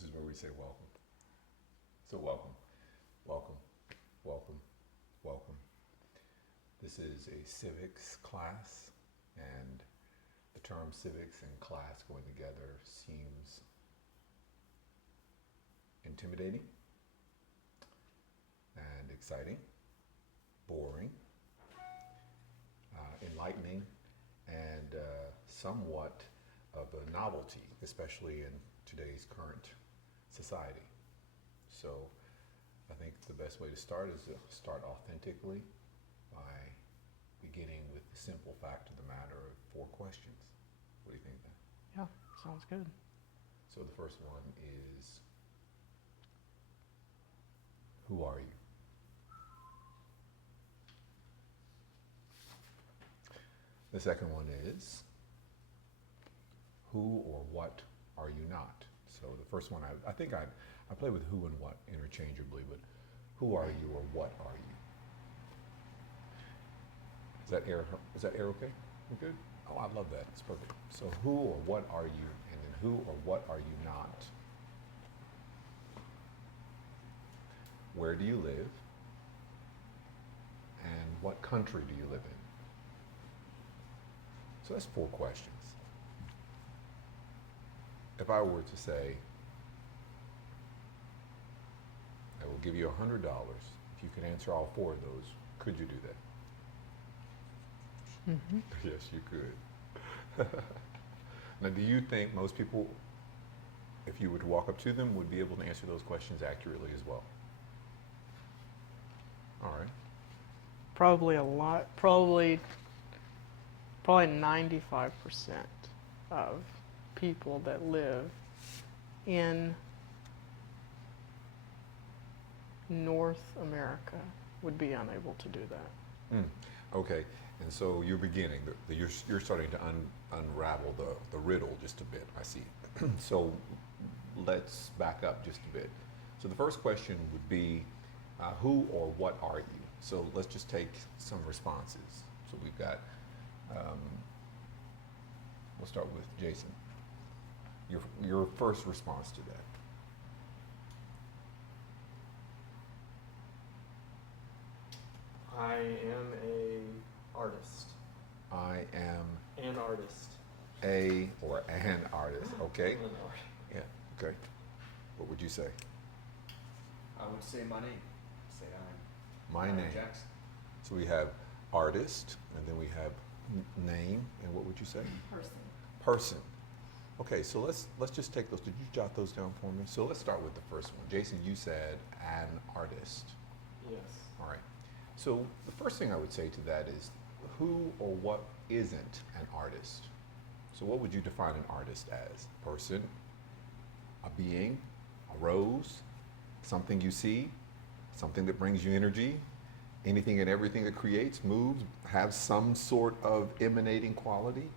This is where we say welcome. So welcome, welcome, welcome, welcome. This is a civics class, and the term civics and class going together seems intimidating and exciting, boring, enlightening, and somewhat of a novelty, especially in today's current society. So I think the best way to start is to start authentically by beginning with the simple fact of the matter of 4 questions. What do you think of that? Yeah, sounds good. So the first one is, who are you? The second one is, who or what are you not? So the first one, I think I play with who and what interchangeably, but who are you or what are you? Is that air okay? We good? Oh, I love that. It's perfect. So who or what are you, and then who or what are you not? Where do you live? And what country do you live in? So that's 4 questions. If I were to say, I will give you $100 if you can answer all 4 of those, could you do that? Mm-hmm. Yes, you could. Now, do you think most people, if you were to walk up to them, would be able to answer those questions accurately as well? All right. Probably a lot. Probably 95% of people that live in North America would be unable to do that. Okay, and so you're beginning, you're starting to unravel the riddle just a bit, I see. So let's back up just a bit. So the first question would be, who or what are you? So let's just take some responses. So we've got, we'll start with Jason. Your first response to that. I am a artist. I am An artist. a or an artist, okay? An art- Yeah, okay. What would you say? I would say my name. Say I'm My Ryan name. Jackson. So we have artist, and then we have name, and what would you say? Person. Person. Okay, so let's just take those. Did you jot those down for me? So let's start with the first one. Jason, you said an artist. Yes. All right. So the first thing I would say to that is, who or what isn't an artist? So what would you define an artist as? Person, a being, a rose, something you see, something that brings you energy, anything and everything that creates, moves, has some sort of emanating quality?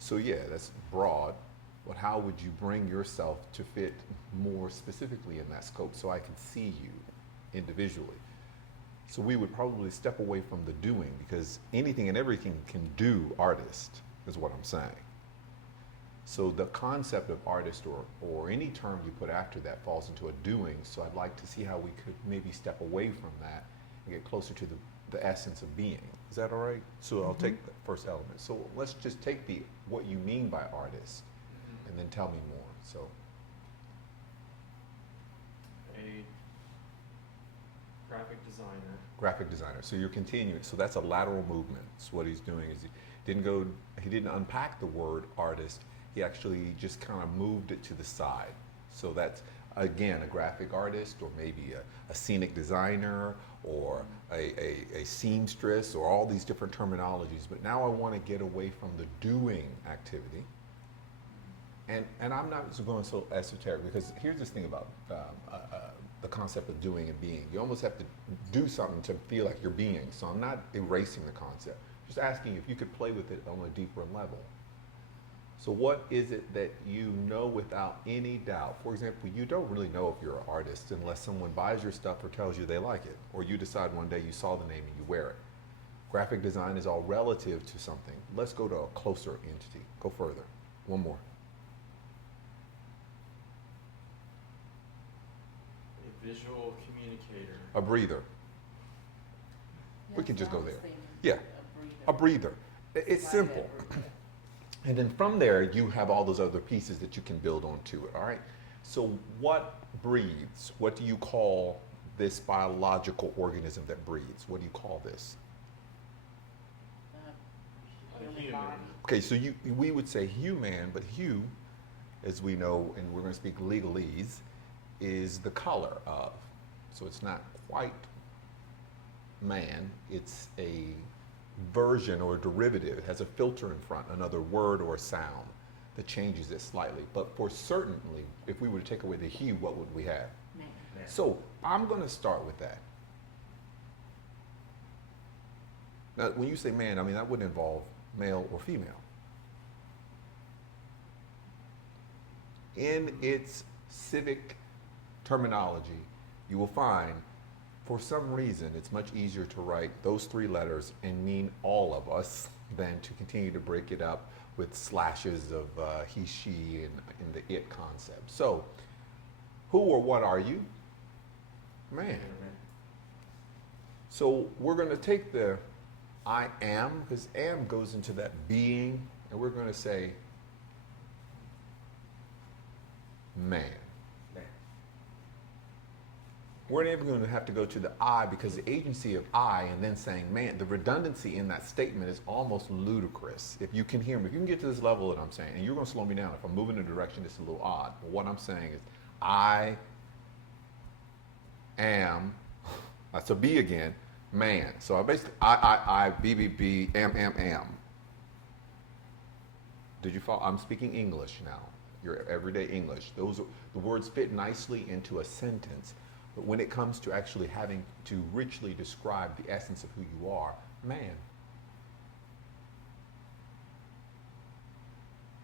So yeah, that's broad, but how would you bring yourself to fit more specifically in that scope so I can see you individually? So we would probably step away from the doing, because anything and everything can do artist, is what I'm saying. So the concept of artist or any term you put after that falls into a doing, so I'd like to see how we could maybe step away from that and get closer to the essence of being. Is that all right? So I'll take the first element. So let's just take what you mean by artist and then tell me more. So A graphic designer. graphic designer. So you're continuing. So that's a lateral movement. So what he's doing is he didn't unpack the word artist. He actually just kind of moved it to the side. So that's, again, a graphic artist, or maybe a scenic designer, or a seamstress, or all these different terminologies. But now I want to get away from the doing activity. And I'm not going so esoteric, because here's this thing about the concept of doing and being. You almost have to do something to feel like you're being. So I'm not erasing the concept. Just asking if you could play with it on a deeper level. So what is it that you know without any doubt? For example, you don't really know if you're an artist unless someone buys your stuff or tells you they like it, or you decide one day you saw the name and you wear it. Graphic design is all relative to something. Let's go to a closer entity. Go further. One more. visual communicator. A breather. We can just go there. Yeah. A A breather. It's Like simple. that breather. And then from there, you have all those other pieces that you can build onto it, all right? So what breathes? What do you call this biological organism that breathes? What do you call this? A Human human. body. Okay, so we would say human, but hue, as we know, and we're going to speak legalese, is the color of. So it's not quite man, it's a version or derivative. It has a filter in front, another word or sound that changes it slightly. But for certainly, if we were to take away the hue, what would we have? Man. Man. So I'm going to start with that. Now, when you say man, I mean, that wouldn't involve male or female. In its civic terminology, you will find, for some reason, it's much easier to write those three letters and mean all of us than to continue to break it up with slashes of he, she, and the it concept. So, who or what are you? Man. So we're going to take the I am, because am goes into that being, and we're going to say man. Man. We're not even going to have to go to the I, because the agency of I and then saying man, the redundancy in that statement is almost ludicrous. If you can hear me, if you can get to this level that I'm saying, and you're going to slow me down if I'm moving in a direction that's a little odd, but what I'm saying is I am, that's a B again, man. So I basically, I, B, am. Did you follow? I'm speaking English now, your everyday English. Those, the words fit nicely into a sentence, but when it comes to actually having to richly describe the essence of who you are, man.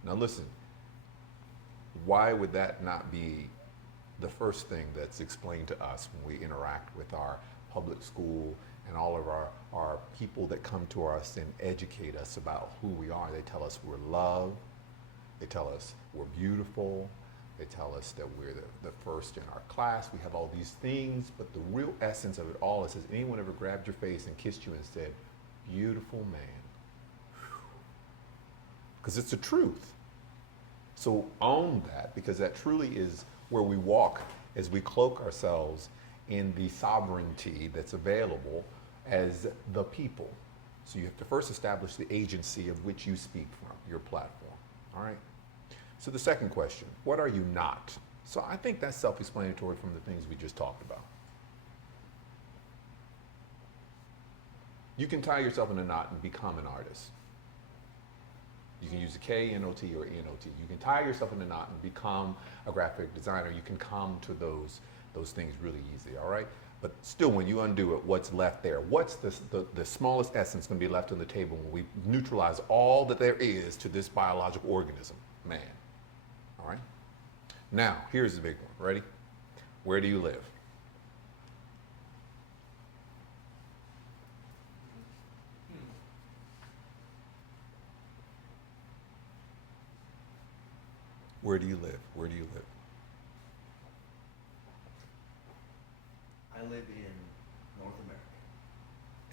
Now listen, why would that not be the first thing that's explained to us when we interact with our public school and all of our people that come to us and educate us about who we are? They tell us we're loved, they tell us we're beautiful, they tell us that we're the first in our class, we have all these things, but the real essence of it all is, has anyone ever grabbed your face and kissed you and said, beautiful man? Because it's the truth. So own that, because that truly is where we walk as we cloak ourselves in the sovereignty that's available as the people. So you have to first establish the agency of which you speak from, your platform. All right? So the second question, what are you not? So I think that's self-explanatory from the things we just talked about. You can tie yourself in a knot and become an artist. You can use a K-N-O-T or E-N-O-T. You can tie yourself in a knot and become a graphic designer. You can come to those things really easy, all right? But still, when you undo it, what's left there? What's the smallest essence going to be left on the table when we neutralize all that there is to this biological organism? Man, all right? Now, here's the big one. Ready? Where do you live? Where do you live? Where do you live? I live in North America.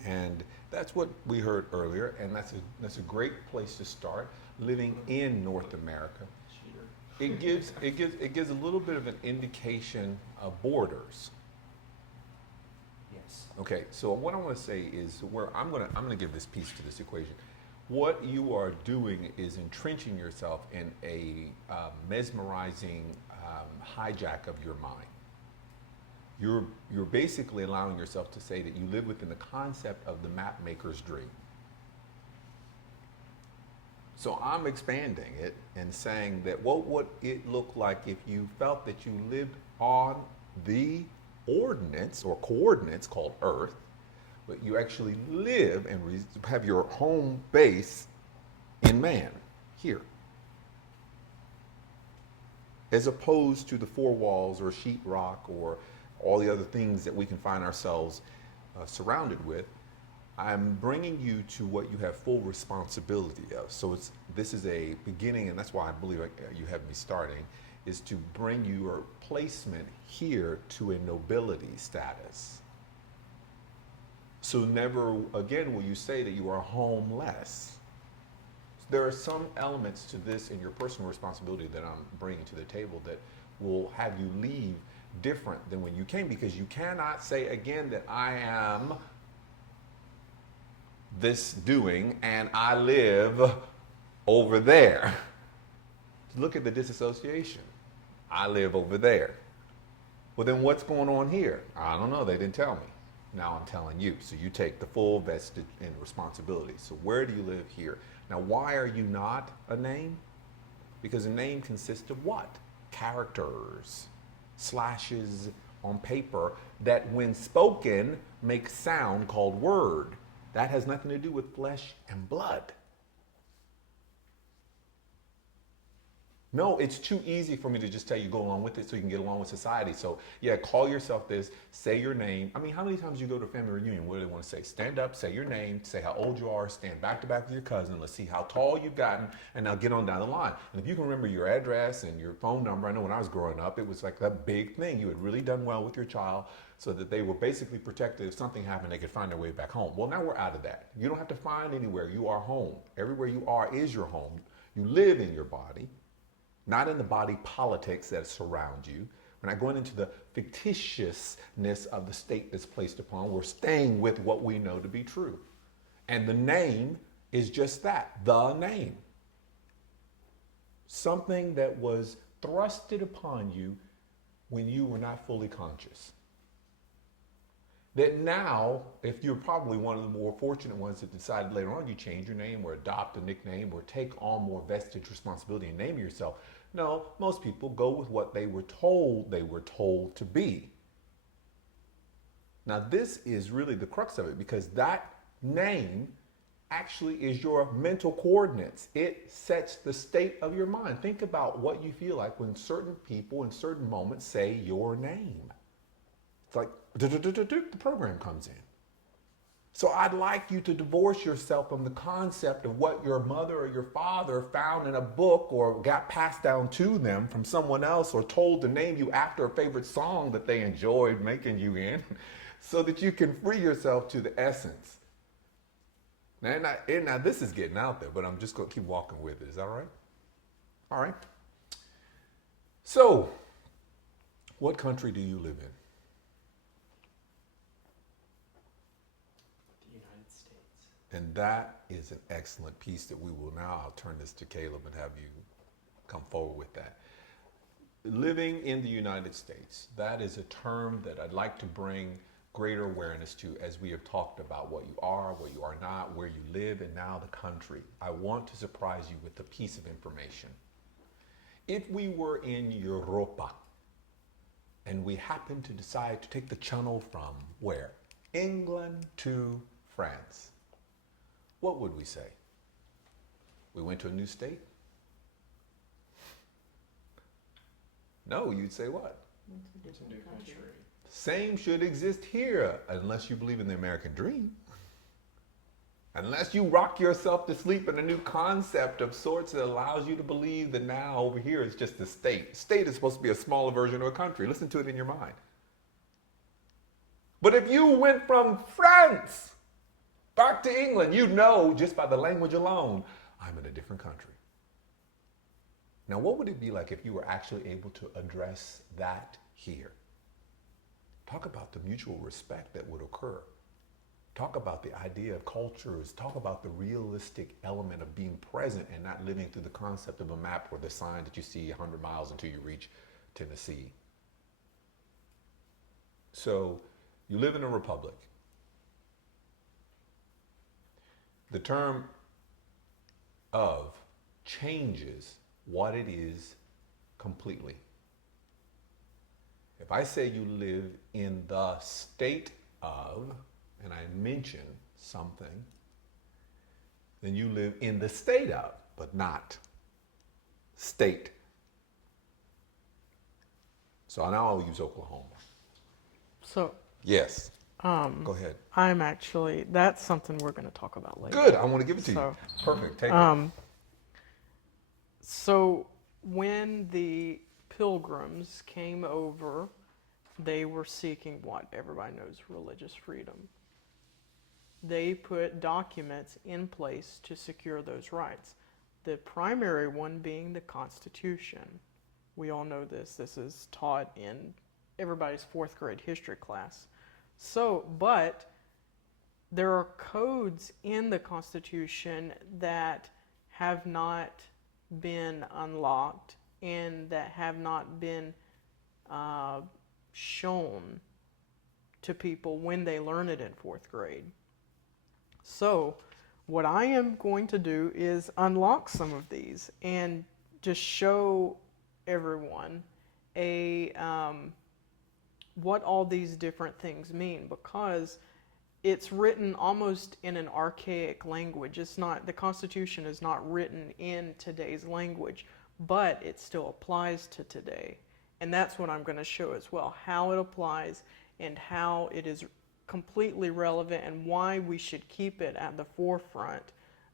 And that's what we heard earlier, and that's a great place to start. Living in North America, Cheater. it gives a little bit of an indication of borders. Yes. Okay, so what I want to say is where I'm gonna give this piece to this equation. What you are doing is entrenching yourself in a mesmerizing hijack of your mind. You're basically allowing yourself to say that you live within the concept of the map maker's dream. So I'm expanding it and saying that what would it look like if you felt that you lived on the ordinance or coordinates called Earth, but you actually live and have your home base in man, here. As opposed to the four walls or sheetrock or all the other things that we can find ourselves surrounded with. I'm bringing you to what you have full responsibility of. So this is a beginning, and that's why I believe you have me starting, is to bring your placement here to a nobility status. So never again will you say that you are homeless. There are some elements to this in your personal responsibility that I'm bringing to the table that will have you leave different than when you came, because you cannot say again that I am this doing and I live over there. Look at the disassociation. I live over there. Well, then what's going on here? I don't know. They didn't tell me. Now I'm telling you. So you take the full vested in responsibility. So where do you live here? Now, why are you not a name? Because a name consists of what? Characters, slashes on paper that when spoken make sound called word. That has nothing to do with flesh and blood. No, it's too easy for me to just tell you go along with it so you can get along with society. So yeah, call yourself this, say your name. I mean, how many times you go to a family reunion, what do they want to say? Stand up, say your name, say how old you are, stand back to back with your cousin, let's see how tall you've gotten, and now get on down the line. And if you can remember your address and your phone number, I know when I was growing up, it was like that big thing. You had really done well with your child so that they were basically protected. If something happened, they could find their way back home. Well, now we're out of that. You don't have to find anywhere. You are home. Everywhere you are is your home. You live in your body. Not in the body politics that surround you. We're not going into the fictitiousness of the state that's placed upon. We're staying with what we know to be true. And the name is just that, the name. Something that was thrusted upon you when you were not fully conscious. That now, if you're probably one of the more fortunate ones that decided later on you change your name or adopt a nickname or take on more vestige responsibility and name yourself. No, most people go with what they were told to be. Now this is really the crux of it, because that name actually is your mental coordinates. It sets the state of your mind. Think about what you feel like when certain people in certain moments say your name. It's like the program comes in. So I'd like you to divorce yourself from the concept of what your mother or your father found in a book or got passed down to them from someone else or told to name you after a favorite song that they enjoyed making you in, so that you can free yourself to the essence. Now this is getting out there, but I'm just going to keep walking with it. Is that all right? All right. So, what country do you live in? And that is an excellent piece that we will now, I'll turn this to Caleb and have you come forward with that. Living in the United States, that is a term that I'd like to bring greater awareness to as we have talked about what you are not, where you live, and now the country. I want to surprise you with a piece of information. If we were in Europa and we happened to decide to take the channel from where? England to France. What would we say? We went to a new state? No, you'd say what? It's a new country. Same should exist here, unless you believe in the American dream. Unless you rock yourself to sleep in a new concept of sorts that allows you to believe that now over here is just a state. State is supposed to be a smaller version of a country. Listen to it in your mind. But if you went from France back to England, you know just by the language alone, I'm in a different country. Now, what would it be like if you were actually able to address that here? Talk about the mutual respect that would occur. Talk about the idea of cultures. Talk about the realistic element of being present and not living through the concept of a map or the sign that you see 100 miles until you reach Tennessee. So, you live in a republic. The term of changes what it is completely. If I say you live in the state of, and I mention something, then you live in the state of, but not state. So now I'll use Oklahoma. So, Yes. Go ahead. that's something we're going to talk about later. Good. I want to give it to you. Perfect. Take it. So when the pilgrims came over, they were seeking what everybody knows, religious freedom. They put documents in place to secure those rights. The primary one being the Constitution. We all know this. This is taught in everybody's 4th grade history class. So, but there are codes in the Constitution that have not been unlocked and that have not been shown to people when they learn it in 4th grade. So what I am going to do is unlock some of these and just show everyone what all these different things mean, because it's written almost in an archaic language. It's not, the Constitution is not written in today's language, but it still applies to today. And that's what I'm going to show as well, how it applies and how it is completely relevant and why we should keep it at the forefront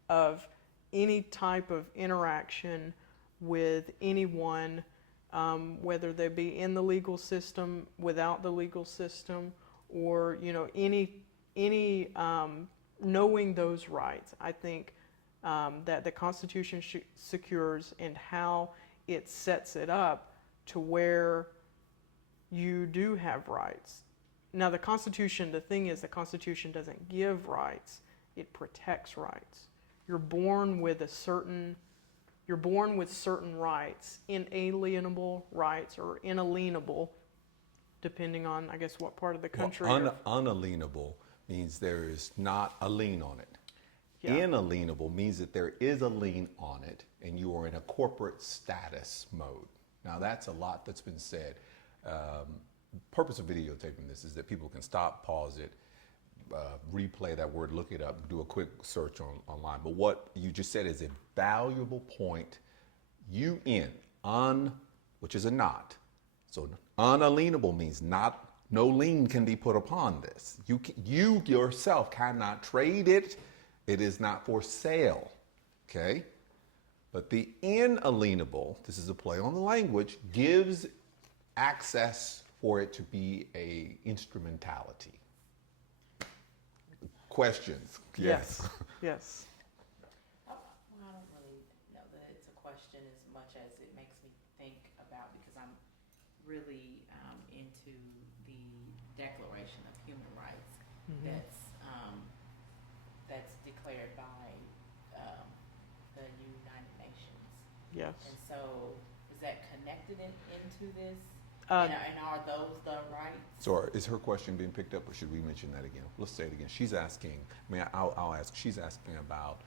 of any type of interaction with anyone, whether they be in the legal system, without the legal system, or any knowing those rights. I think that the Constitution secures, and how it sets it up to where you do have rights. Now the Constitution, the thing is, the Constitution doesn't give rights, it protects rights. You're born with certain rights, inalienable rights or inalienable, depending on, I guess, what part of the country. Unalienable means there is not a lien on it. Yeah. Inalienable means that there is a lien on it and you are in a corporate status mode. Now that's a lot that's been said. Purpose of videotaping this is that people can stop, pause it, replay that word, look it up, do a quick search online. But what you just said is a valuable point. Which is a not. So unalienable means no lien can be put upon this. You yourself cannot trade it. It is not for sale, okay? But the inalienable, this is a play on the language, gives access for it to be a instrumentality. Questions? Yes. Yes. Well, I don't really know that it's a question as much as it makes me think about, because I'm really into the Declaration of Human Rights that's declared by the United Nations. Yes. And so, is that connected into this? Uh, and are those the rights? So is her question being picked up, or should we mention that again? Let's say it again. She's asking, I'll ask, she's asking about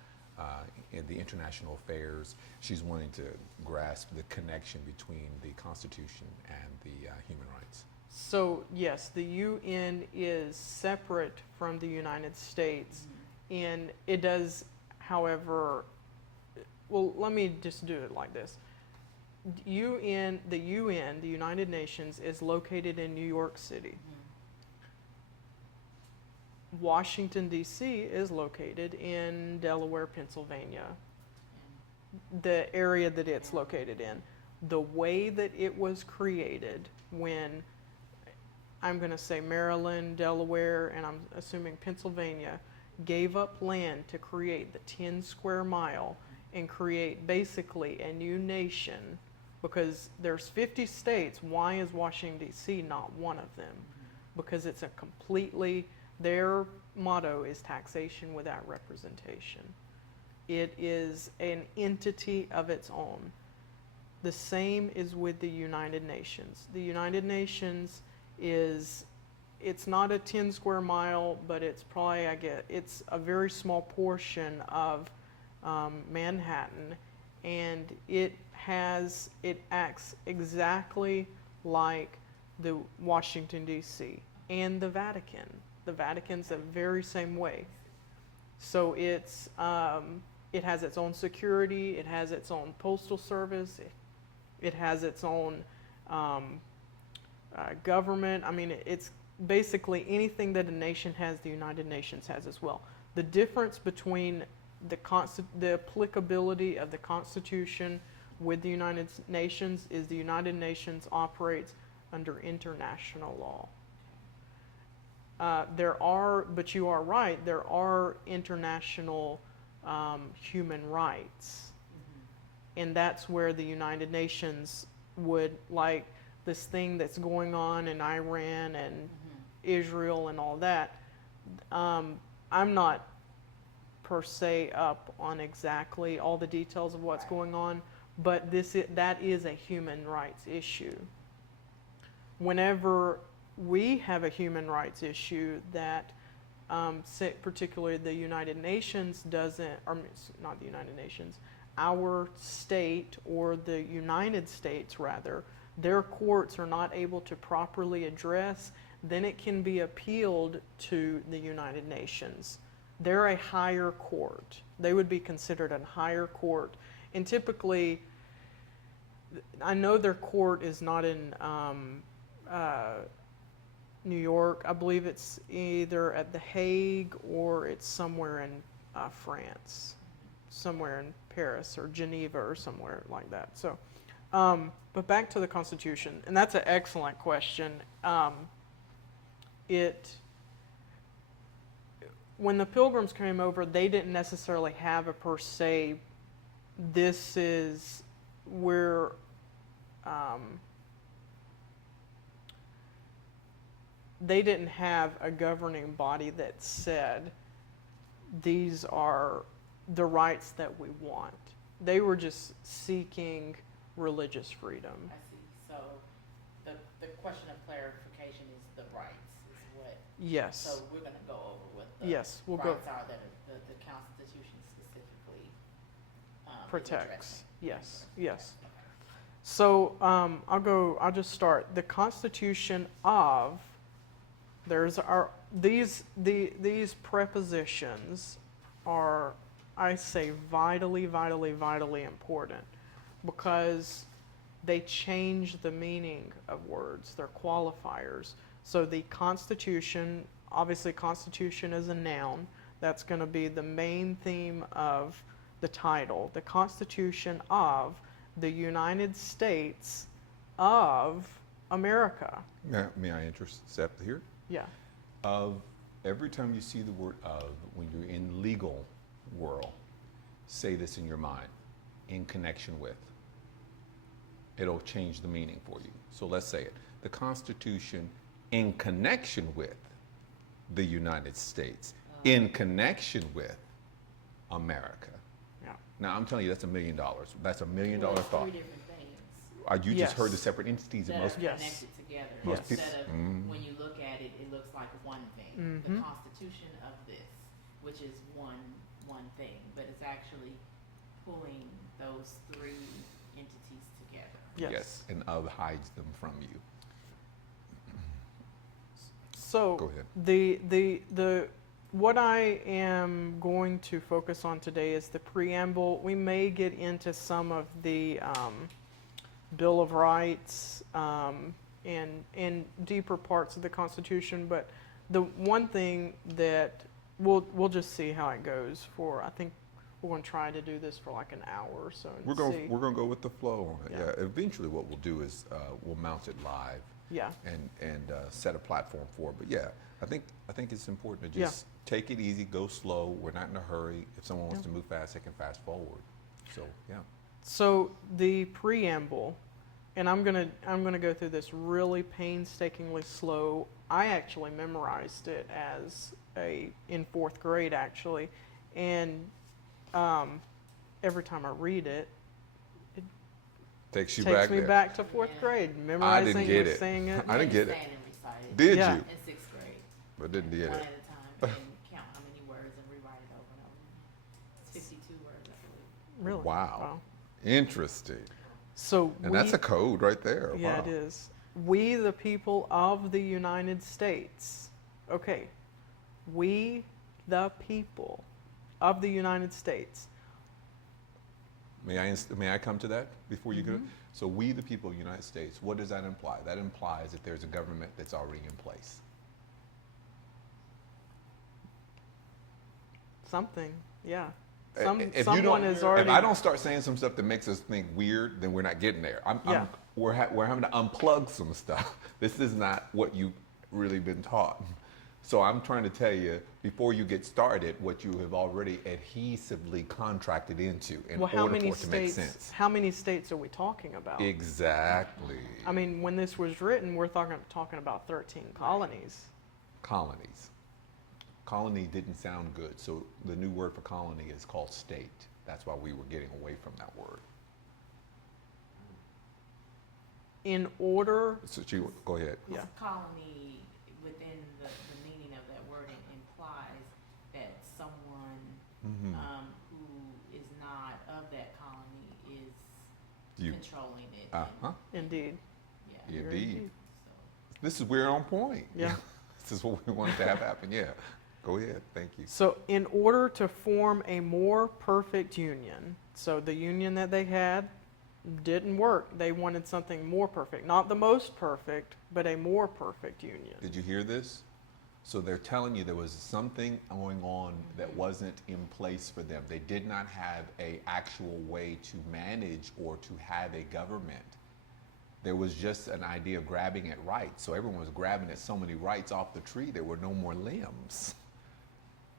in the international affairs, she's wanting to grasp the connection between the Constitution and the human rights. So yes, the UN is separate from the United States, and it does, however, well, let me just do it like this. The United Nations, is located in New York City. Washington, D.C. is located in Delaware, Pennsylvania, the area that it's located in. The way that it was created, when, I'm going to say Maryland, Delaware, and I'm assuming Pennsylvania, gave up land to create the 10 square mile and create basically a new nation, because there's 50 states. Why is Washington, D.C. not one of them? Because it's a completely, their motto is taxation without representation. It is an entity of its own. The same is with the United Nations. The United Nations is, it's not a 10 square mile, but it's probably, it's a very small portion of Manhattan, and it acts exactly like the Washington, D.C. and the Vatican. The Vatican's the very same way. So it has its own security, it has its own postal service, it has its own government. I mean, it's basically anything that a nation has, the United Nations has as well. The difference between the applicability of the Constitution with the United Nations is the United Nations operates under international law. But you are right, there are international human rights. And that's where the United Nations would, like this thing that's going on in Iran and Israel and all that. I'm not per se up on exactly all the details of what's going on, but that is a human rights issue. Whenever we have a human rights issue that particularly the United Nations doesn't, or not the United Nations, our state or the United States rather, their courts are not able to properly address, then it can be appealed to the United Nations. They're a higher court. They would be considered a higher court. And typically, I know their court is not in New York. I believe it's either at The Hague or it's somewhere in France, somewhere in Paris or Geneva or somewhere like that. So, but back to the Constitution, and that's an excellent question. When the Pilgrims came over, they didn't necessarily have a per se, this is where they didn't have a governing body that said these are the rights that we want. They were just seeking religious freedom. I see. So the question of clarification is the rights is what. Yes. So we're going to go over what the Yes, we'll rights go are that the Constitution specifically is protects. addressing. Yes. Yes. Okay. So I'll just start. The Constitution of, these prepositions are, I say, vitally, vitally, vitally important because they change the meaning of words. They're qualifiers. So the Constitution, obviously Constitution is a noun. That's going to be the main theme of the title. The Constitution of the United States of America. May I intercept here? Yeah. Every time you see the word of, when you're in legal world, say this in your mind, in connection with. It'll change the meaning for you. So let's say it. The Constitution in connection with the United States, in connection with America. Yeah. Now I'm telling you, that's $1 million. That's $1 million Well, it's thought. three different things You just heard the Yes. separate entities that and are most. Yes. connected together. Most peop- Instead of when you look at it, it looks like one thing. The Mhm. Constitution of this, which is one thing, but it's actually pulling those three entities together. Yes. And of hides them from you. So Go ahead. the what I am going to focus on today is the preamble. We may get into some of the Bill of Rights and deeper parts of the Constitution, but the one thing that we'll just see how it goes for. I think we're going to try to do this for like an hour or so. And We're see. going to go with the flow on it. Yeah. Yeah. Eventually, what we'll do is we'll mount it live Yeah. and set a platform for it. But yeah, I think it's important to Yeah. just take it easy, go slow. We're not in a hurry. If someone wants Yeah. to move fast, they can fast forward. So yeah. So the preamble, and I'm gonna go through this really painstakingly slow. I actually memorized it in 4th grade actually, and every time I read it, it Takes you takes back me there. back to 4th grade, memorizing get and it. saying it. I didn't get it. Stand and recite it Did Yeah. you? in 6th grade. But didn't get One it. at a time, and count how many words and rewrite it over and over. It's 52 words, I believe. Really? Wow. Interesting. So And that's a code right there. Yeah, Wow. it is. We, the people of the United States. Okay. We, the people of the United States. May I come to that before you go? Mm-hmm. So we, the people of the United States, what does that imply? That implies that there's a government that's already in place. Something. Yeah. If you Someone don't, is already. if I don't start saying some stuff that makes us think weird, then we're not getting there. Yeah. We're having to unplug some stuff. This is not what you've really been taught. So I'm trying to tell you, before you get started, what you have already adhesively contracted into in Well, how order many for it to make states? sense. How many states are we talking about? Exactly. I mean, when this was written, we're talking about 13 colonies. Colonies. Colony didn't sound good, so the new word for colony is called state. That's why we were getting away from that word. In order, So go ahead. yeah. Colony, within the meaning of that word, it implies that someone Mhm. who is not of that colony is You. controlling it. Uh-huh. Indeed. Yeah. Yeah. You're Indeed. So, This is we're on point. Yeah. This is what we wanted to have happen. Yeah. Go ahead. Thank you. So, in order to form a more perfect union, so the union that they had didn't work. They wanted something more perfect. Not the most perfect, but a more perfect union. Did you hear this? So they're telling you there was something going on that wasn't in place for them. They did not have an actual way to manage or to have a government. There was just an idea of grabbing at rights. So everyone was grabbing at so many rights off the tree, there were no more limbs.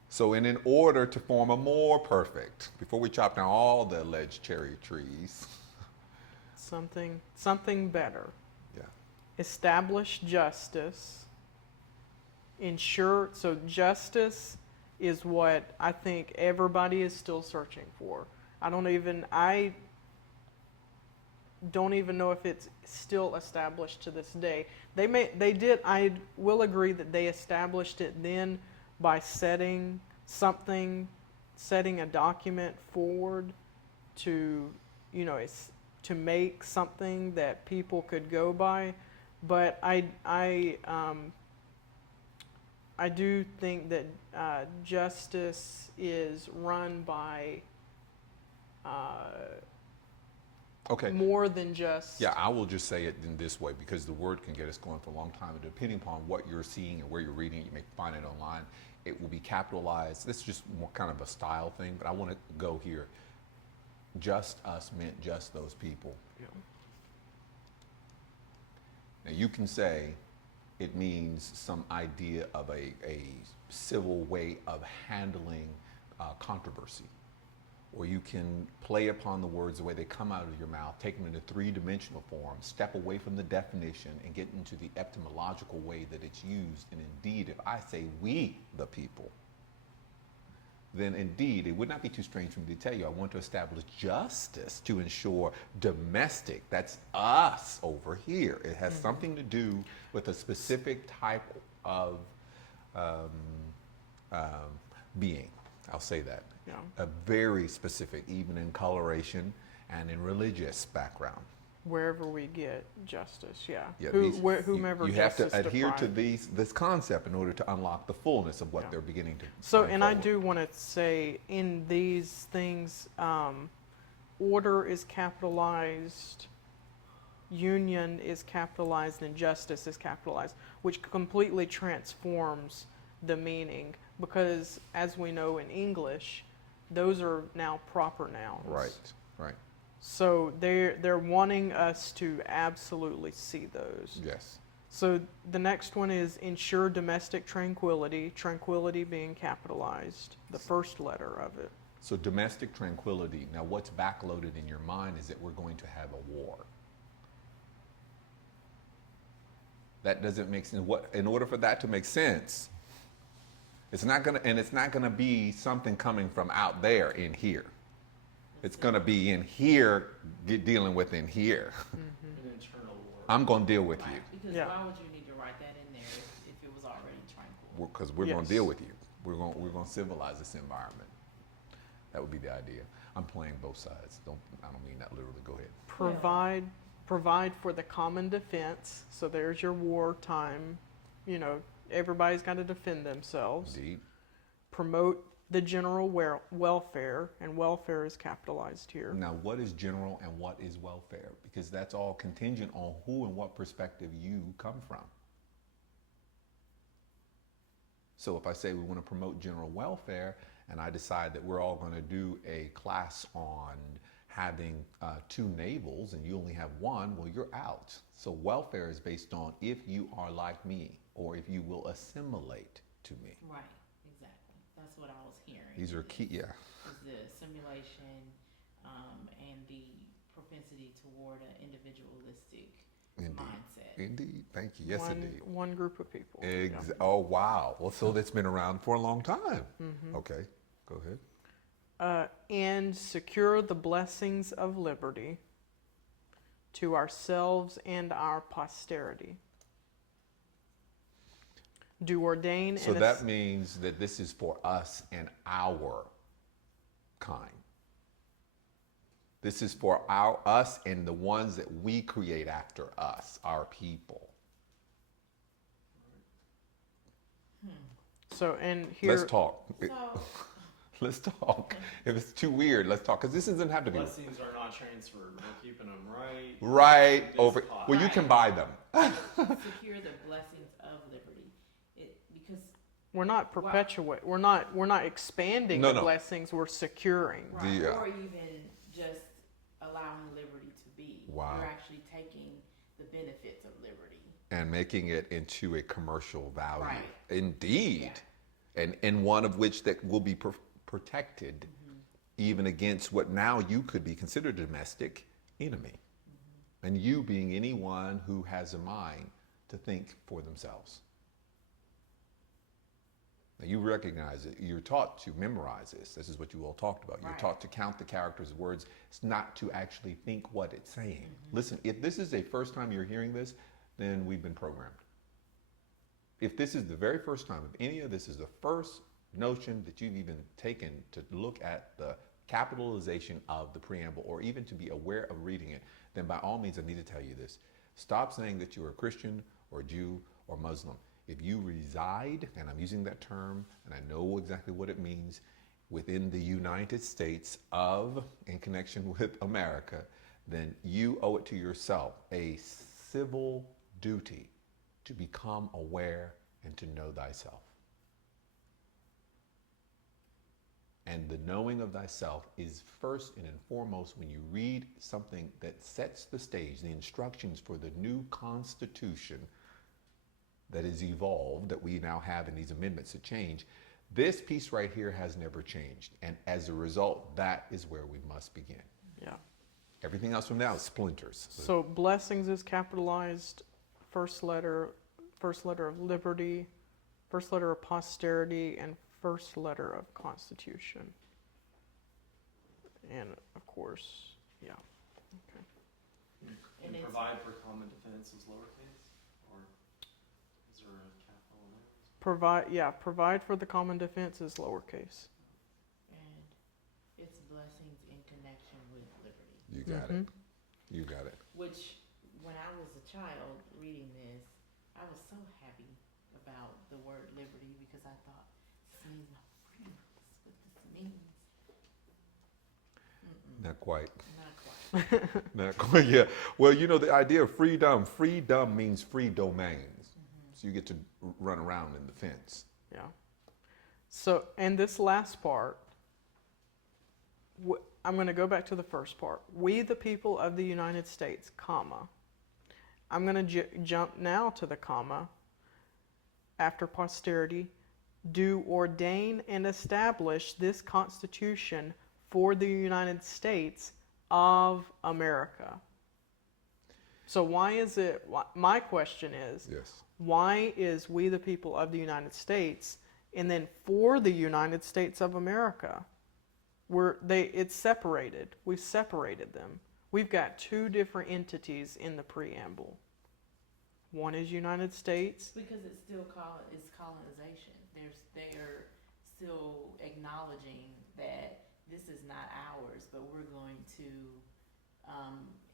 So in order to form a more perfect, before we chop down all the alleged cherry trees, Something better. yeah, Establish justice. Ensure, so justice is what I think everybody is still searching for. I don't even know if it's still established to this day. I will agree that they established it then by setting a document forward to, to make something that people could go by. But I do think that justice is run by okay. more than just. Yeah, I will just say it in this way because the word can get us going for a long time. And depending upon what you're seeing and where you're reading it, you may find it online. It will be capitalized. This is just more kind of a style thing, but I want to go here. Just us meant just those people. Yeah. Now you can say it means some idea of a civil way of handling controversy. Or you can play upon the words the way they come out of your mouth, take them into three-dimensional form, step away from the definition, and get into the etymological way that it's used. And indeed, if I say we, the people, then indeed, it would not be too strange for me to tell you I want to establish justice to ensure domestic, that's us over here. It has something to do with a specific type of being. I'll say that. Yeah. A very specific, even in coloration and in religious background. Wherever we get justice, yeah. Yeah, Whomever you have to justice adhere to deprived. this concept in order to unlock the fullness of what Yeah. they're beginning to. So, bring and I forward. do want to say in these things, order is capitalized, union is capitalized, and justice is capitalized, which completely transforms the meaning because, as we know in English, those are now proper nouns. Right, right. So they're wanting us to absolutely see those. Yes. So the next one is ensure domestic tranquility, tranquility being capitalized, the first letter of it. So domestic tranquility. Now, what's backloaded in your mind is that we're going to have a war. That doesn't make sense. In order for that to make sense, it's not gonna be something coming from out there in here. It's gonna be in here dealing with in here. An internal war. I'm gonna deal with right, you because Yeah. why would you need to write that in there if it was already tranquil? because we're gonna Yes. deal with you. We're gonna civilize this environment. That would be the idea. I'm playing both sides. I don't mean that literally. Go ahead. Provide for the common defense. So there's your wartime. Everybody's got to defend themselves. Indeed. Promote the general welfare, and welfare is capitalized here. Now, what is general and what is welfare? Because that's all contingent on who and what perspective you come from. So if I say we want to promote general welfare, and I decide that we're all going to do a class on having two navels and you only have one, well, you're out. So welfare is based on if you are like me or if you will assimilate to me. Right, exactly. That's what I was hearing. These are key, yeah. Is the simulation and the propensity toward an individualistic Indeed. mindset. Indeed. Thank you. Yes, indeed. One group of people. Oh, wow. Well, so that's been around for a long time. Okay, go ahead. And secure the blessings of liberty to ourselves and our posterity. Do ordain So and that means that this is for us and our kind. This is for us and the ones that we create after us, our people. So, and here, Let's talk. So, Let's talk. If it's too weird, let's talk. Because this doesn't have to be Blessings are not transferred. We're keeping them right. right This over. pot. Well, you can buy them. secure the blessings of liberty. Because we're not perpetuate. We're not expanding No, the no. blessings. We're securing. right, The, or even just allowing liberty to be. Wow. You're actually taking the benefits of liberty. And making it into a commercial value. Right. Indeed. And one of which that will be protected even against what now you could be considered a domestic enemy. And you being anyone who has a mind to think for themselves. Now you recognize it. You're taught to memorize this. This is what you all talked about. You're Right. taught to count the characters of words. It's not to actually think what it's saying. Listen, if this is the first time you're hearing this, then we've been programmed. If this is the very first time, if any of this is the first notion that you've even taken to look at the capitalization of the preamble or even to be aware of reading it, then by all means I need to tell you this. Stop saying that you're a Christian or Jew or Muslim. If you reside, and I'm using that term and I know exactly what it means, within the United States of, in connection with America, then you owe it to yourself a civil duty to become aware and to know thyself. And the knowing of thyself is first and foremost when you read something that sets the stage, the instructions for the new Constitution that is evolved, that we now have in these amendments to change. This piece right here has never changed. And as a result, that is where we must begin. Yeah. Everything else from now is splinters. So blessings is capitalized, first letter of liberty, first letter of posterity, and first letter of constitution. And of course, yeah. Okay. And And it's- provide for common defense is lowercase, or is there a capital in there? Provide for the common defense is lowercase. And it's blessings in connection with liberty. You got it. You got it. Which, when I was a child reading this, I was so happy about the word liberty because I thought, this means my freedom. That's what this means. Not quite. Not quite. Not quite. Yeah. Well, you know, the idea of freedom means free domains. So you get to run around in the fence. Yeah. So, and this last part, I'm going to go back to the first part. We, the people of the United States, comma. I'm going to jump now to the comma. After posterity, do ordain and establish this Constitution for the United States of America. So why is it, my question is, Yes. why is we the people of the United States and then for the United States of America? It's separated. We've separated them. We've got two different entities in the preamble. One is United States. Because it's still it's colonization. They are still acknowledging that this is not ours, but we're going to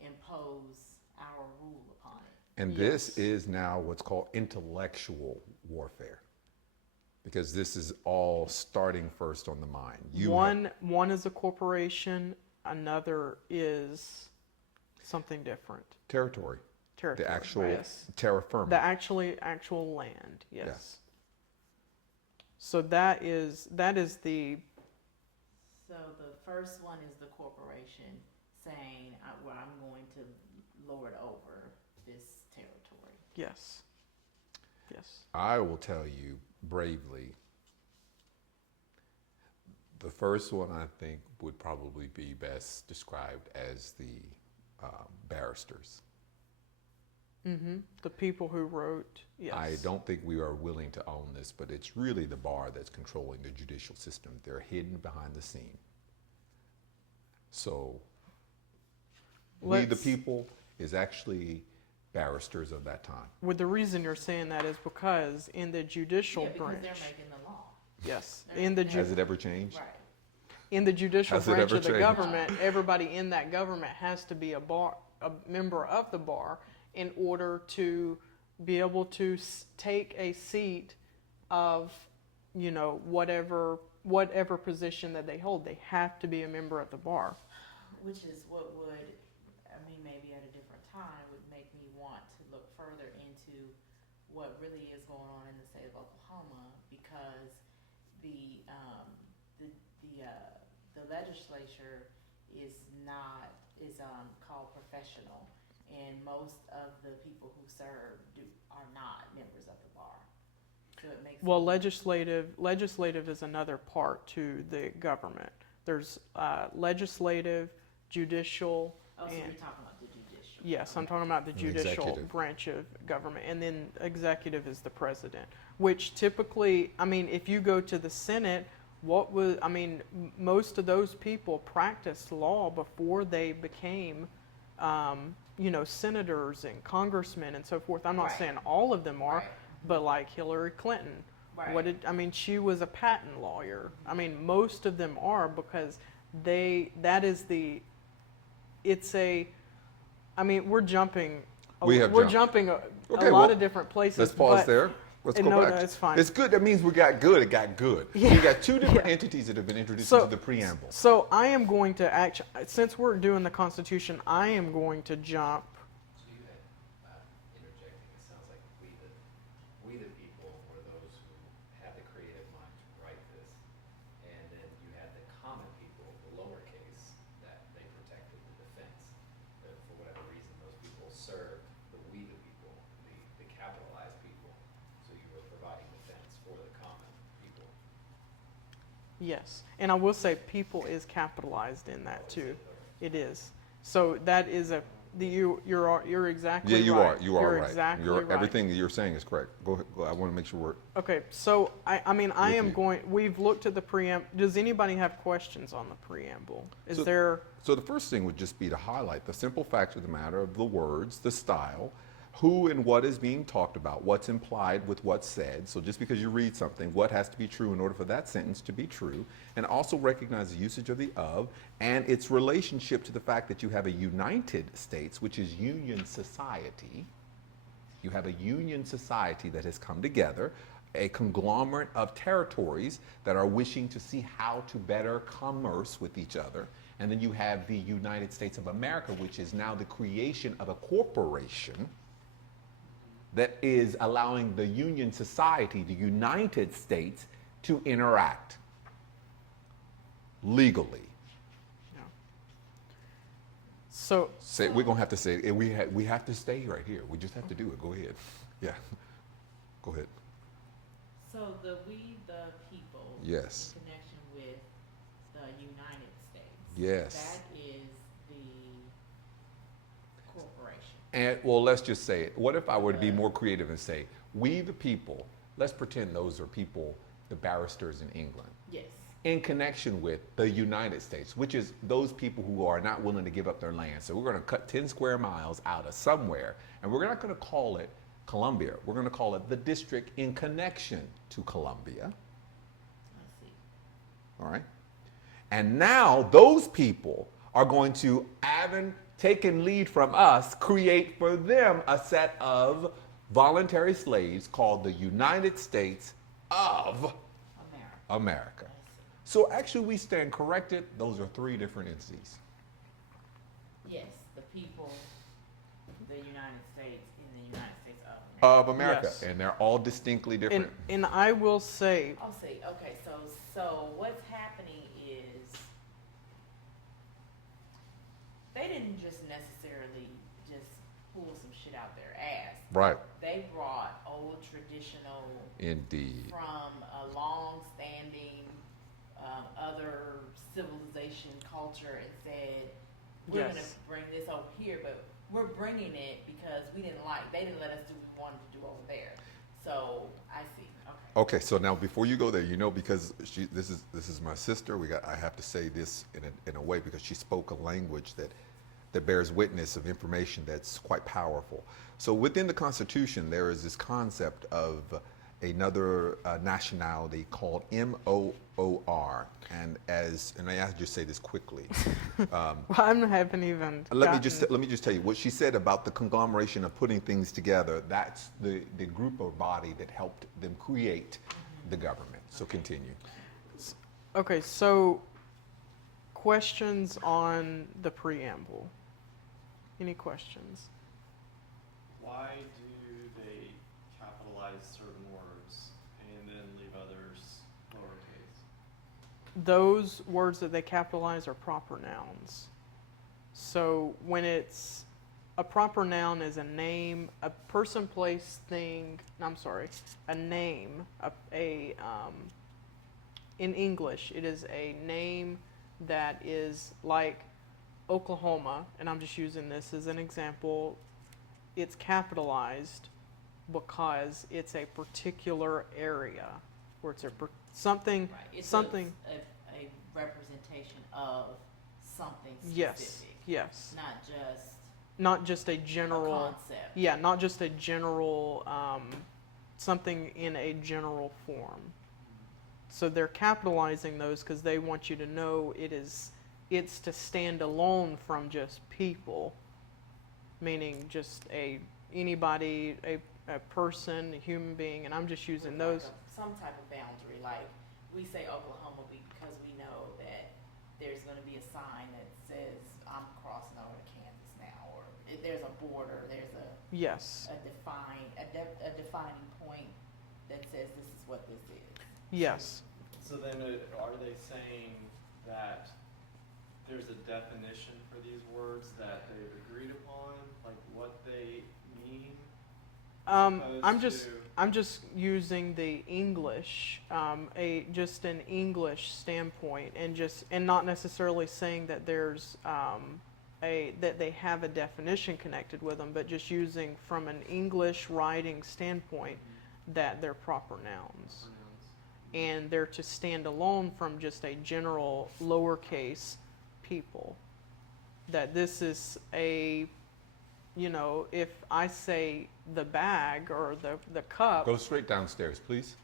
impose our rule upon it. And this is now what's called intellectual warfare. Because this is all starting first on the mind. One is a corporation, another is something different. Territory. Territory. The actual Yes. terra firma. The actual land, yes. So that is the So the first one is the corporation saying, well, I'm going to lord over this territory. Yes. Yes. I will tell you bravely, the first one I think would probably be best described as the barristers. Mm-hmm. The people who wrote, yes. I don't think we are willing to own this, but it's really the bar that's controlling the judicial system. They're hidden behind the scene. So, we the people is actually barristers of that time. Well, the reason you're saying that is because in the judicial Yeah, because branch. they're making the law. Yes. They're- In the Has it ever changed? Right. in the judicial Has it branch ever of the changed? government, everybody in that government has to be a member of the bar in order to be able to take a seat of, you know, whatever position that they hold. They have to be a member of the bar. Which is what would, I mean, maybe at a different time, would make me want to look further into what really is going on in the state of Oklahoma, because the legislature is called professional, and most of the people who serve are not members of the bar. So it makes Well, me- legislative is another part to the government. There's legislative, judicial, Oh, so and you're talking about the judicial. yes, I'm talking about the And judicial executive. branch of government, and then executive is the president, which typically, I mean, if you go to the Senate, most of those people practiced law before they became, you know, senators and congressmen and so forth. I'm not Right. saying all of them are, Right. but like Hillary Clinton, Right. she was a patent lawyer. I mean, most of them are because we're jumping, We have we're jumped. jumping a Okay, lot well, of different places. Let's pause but- there. Let's go no, back. no, it's fine. It's good. That means we got good. It got good. Yeah. We got two different Yeah. entities that have been introduced So- into the preamble. So I am going to since we're doing the Constitution, I am going to jump. So you had, interjecting, it sounds like we the people were those who had the creative mind to write this. And then you had the common people, the lowercase, that they protected the defense. That for whatever reason, those people served the we the people, the capitalized people. So you were providing defense for the common people. Yes, and I will say people is capitalized in that too. It is. So that is you're exactly Yeah, right. you are. You are You're right. Exactly right. Everything that you're saying is correct. Go ahead. I want to make sure we're. Okay, so I With am you. going. We've looked at the preamble. Does anybody have questions on the preamble? Is So- there? So the first thing would just be to highlight the simple fact of the matter of the words, the style, who and what is being talked about, what's implied with what's said. So just because you read something, what has to be true in order for that sentence to be true, and also recognize the usage of the of and its relationship to the fact that you have a United States, which is union society. You have a union society that has come together, a conglomerate of territories that are wishing to see how to better commerce with each other. And then you have the United States of America, which is now the creation of a corporation that is allowing the Union Society, the United States, to interact legally. No. So We're gonna have to say it. We have to stay right here. We just have to do it. Go ahead. Yeah. Go ahead. So we the people. Yes. In connection with the United States. Yes. That is the corporation. And well, let's just say it. What if I were to be more creative and say, we the people, let's pretend those are people, the barristers in England, Yes. in connection with the United States, which is those people who are not willing to give up their land. So we're going to cut 10 square miles out of somewhere, and we're not going to call it Columbia. We're going to call it the district in connection to Columbia. Let's see. All right. And now those people are going to, having taken lead from us, create for them a set of voluntary slaves called the United States of America. America. I see. So actually we stand corrected. Those are three different entities. Yes, the people, the United States, and the United States of America. Of America. Yes. And they're all distinctly different. and I will say Oh, see, okay, so what's happening is they didn't just necessarily just pull some shit out their ass. Right. They brought old traditional Indeed. from a long-standing other civilization culture and said, we're Yes. going to bring this over here, but we're bringing it because they didn't let us do what we wanted to do over there. So I see. Okay. Okay, so now before you go there, because this is my sister. I have to say this in a way because she spoke a language that bears witness of information that's quite powerful. So within the Constitution, there is this concept of another nationality called MOOR, and I have to just say this quickly. Well, I haven't even. Let me just tell you what she said about the conglomeration of putting things together. That's the group or body that helped them create the government. So continue. Okay, so questions on the preamble. Any questions? Why do they capitalize certain words and then leave others lowercase? Those words that they capitalize are proper nouns. So when it's a proper noun is a name, a person, place, thing. A name. In English, it is a name that is like Oklahoma, and I'm just using this as an example. It's capitalized because it's a particular area, or it's something. Right. It's something. a representation of something specific. Yes. Not just Not just a general. a concept. Yeah, not just a general, something in a general form. So they're capitalizing those because they want you to know it's to stand alone from just people, meaning just anybody, a person, a human being, and I'm just using With those. like some type of boundary, like we say Oklahoma because we know that there's going to be a sign that says I'm crossing over to Kansas now, or if there's a border, there's Yes. a defining point that says this is what this is. Yes. So then are they saying that there's a definition for these words that they've agreed upon, like what they mean? I'm just using the English, just an English standpoint, and not necessarily saying that there's that they have a definition connected with them, but just using from an English writing standpoint that they're proper nouns. And they're to stand alone from just a general lowercase people. That this is if I say the bag or the cup. Go straight downstairs, please.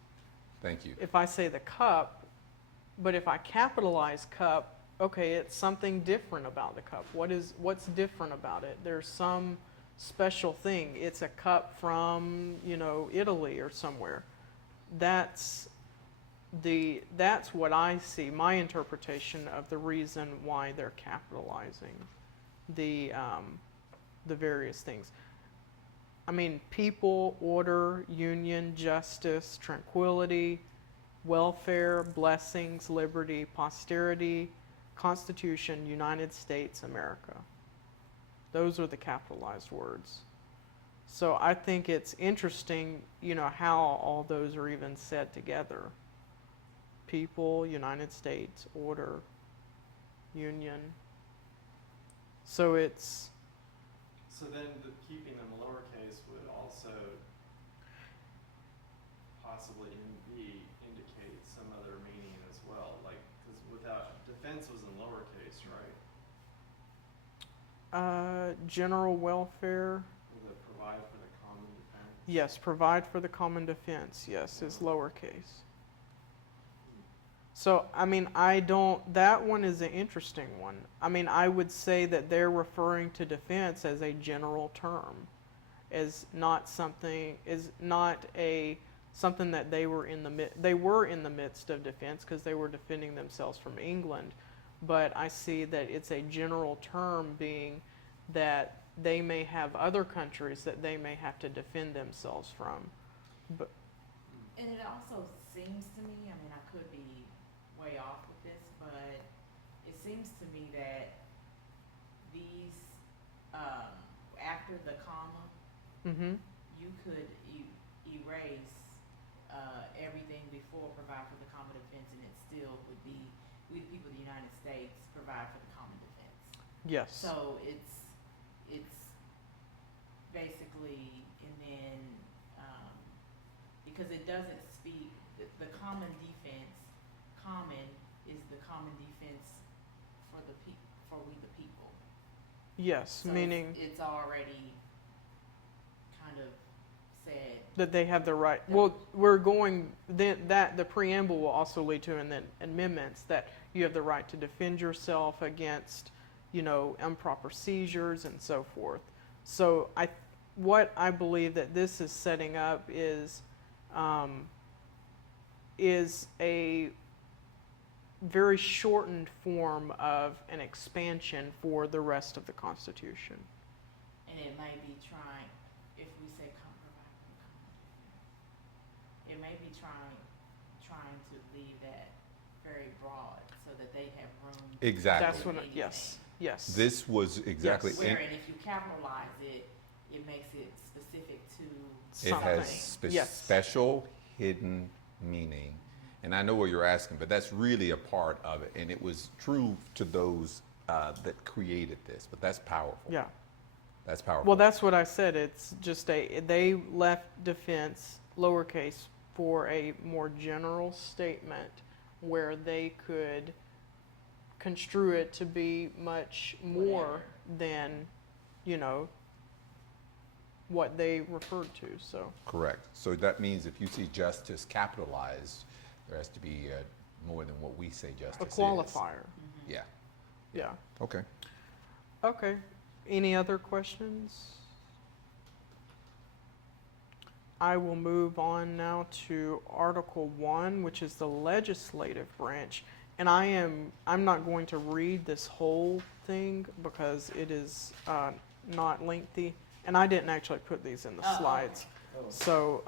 Thank you. If I say the cup, but if I capitalize cup, okay, it's something different about the cup. What's different about it? There's some special thing. It's a cup from, Italy or somewhere. That's what I see, my interpretation of the reason why they're capitalizing the various things. I mean, people, order, union, justice, tranquility, welfare, blessings, liberty, posterity, Constitution, United States, America. Those are the capitalized words. So I think it's interesting, how all those are even said together. People, United States, order, union. So it's... So then keeping them lowercase would also possibly indicate some other meaning as well, like, because without, defense was in lowercase, right? General welfare. Would it provide for the common defense? Yes, provide for the common defense, yes, is lowercase. So, I mean, that one is an interesting one. I mean, I would say that they're referring to defense as a general term, as not something that they were in the midst of defense because they were defending themselves from England, but I see that it's a general term being that they may have other countries that they may have to defend themselves from. But And it also seems to me, I mean, I could be way off with this, but it seems to me that these after the comma, Mm-hmm. you could erase everything before provide for the common defense, and it still would be we the people of the United States provide for the common defense. Yes. So it's basically, and then because it doesn't speak the common defense. Common is the common defense for we the people. Yes, So meaning it's already kind of said. that they have the right. Well, we're going then that the preamble will also lead to amendments that you have the right to defend yourself against, improper seizures and so forth. So what I believe that this is setting up is a very shortened form of an expansion for the rest of the Constitution. And it may be trying, if we say it may be trying to leave that very broad so that they have room. Exactly. That's what. Yes. This was exactly. Yes. Wherein if you capitalize it, it makes it specific to It Something. has Yes. special hidden meaning. And I know what you're asking, but that's really a part of it. And it was true to those that created this, but that's powerful. Yeah. That's powerful. Well, that's what I said. It's just they left defense lowercase for a more general statement where they could construe it to be much more than, what they referred to. So Correct. So that means if you see justice capitalized, there has to be more than what we say justice a is. qualifier. Yeah. Yeah. Okay. Okay. Any other questions? I will move on now to Article 1, which is the legislative branch. And I'm not going to read this whole thing because it is not lengthy. And I didn't actually put these in the slides. Oh. So,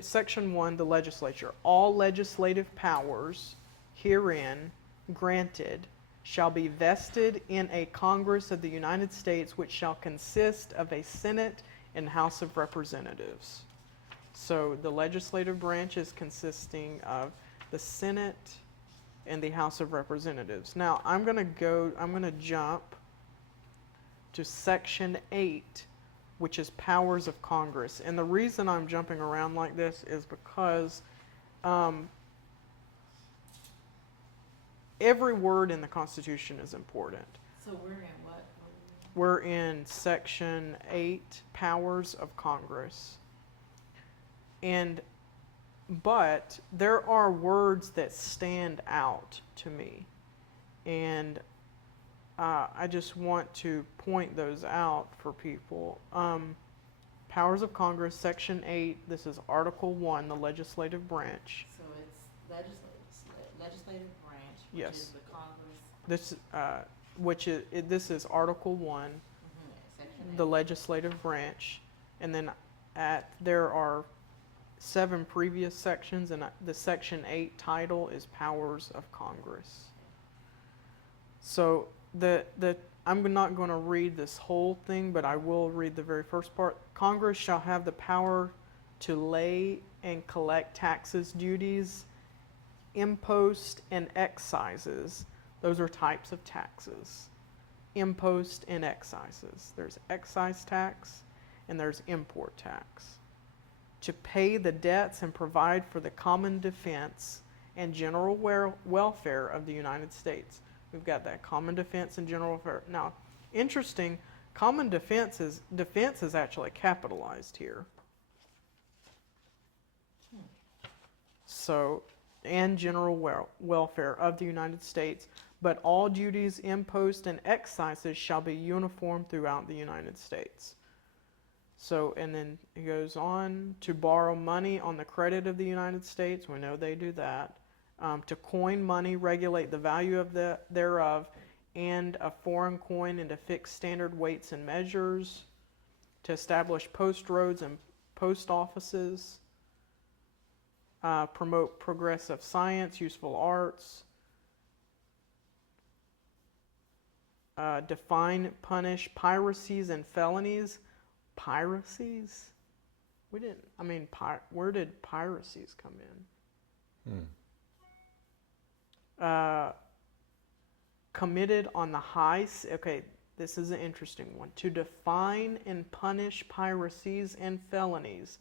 Section 1, the legislature, all legislative powers herein granted shall be vested in a Congress of the United States, which shall consist of a Senate and House of Representatives. So the legislative branch is consisting of the Senate and the House of Representatives. Now, I'm going to jump to Section 8, which is powers of Congress. And the reason I'm jumping around like this is because every word in the Constitution is important. So we're in what? We're in Section 8, powers of Congress. But there are words that stand out to me. And I just want to point those out for people. Powers of Congress, Section 8, this is Article 1, the legislative branch. So it's legislative branch, which Yes. is the Congress. This is Article 1, Section the 8. legislative branch. And then there are 7 previous sections, and the Section 8 title is Powers of Congress. So I'm not going to read this whole thing, but I will read the very first part. Congress shall have the power to lay and collect taxes, duties, imposts, and excises. Those are types of taxes. Impost and excises. There's excise tax and there's import tax. To pay the debts and provide for the common defense and general welfare of the United States. We've got that common defense and general welfare. Now, interesting, common defense is actually capitalized here. So, and general welfare of the United States, but all duties, imposts, and excises shall be uniform throughout the United States. So, and then it goes on to borrow money on the credit of the United States. We know they do that. To coin money, regulate the value of thereof, and a foreign coin into fixed standard weights and measures. To establish post roads and post offices. Promote progressive science, useful arts. define, punish piracies and felonies. Piracies? We didn't, I mean, where did piracies come in? Committed on the okay, this is an interesting one. To define and punish piracies and felonies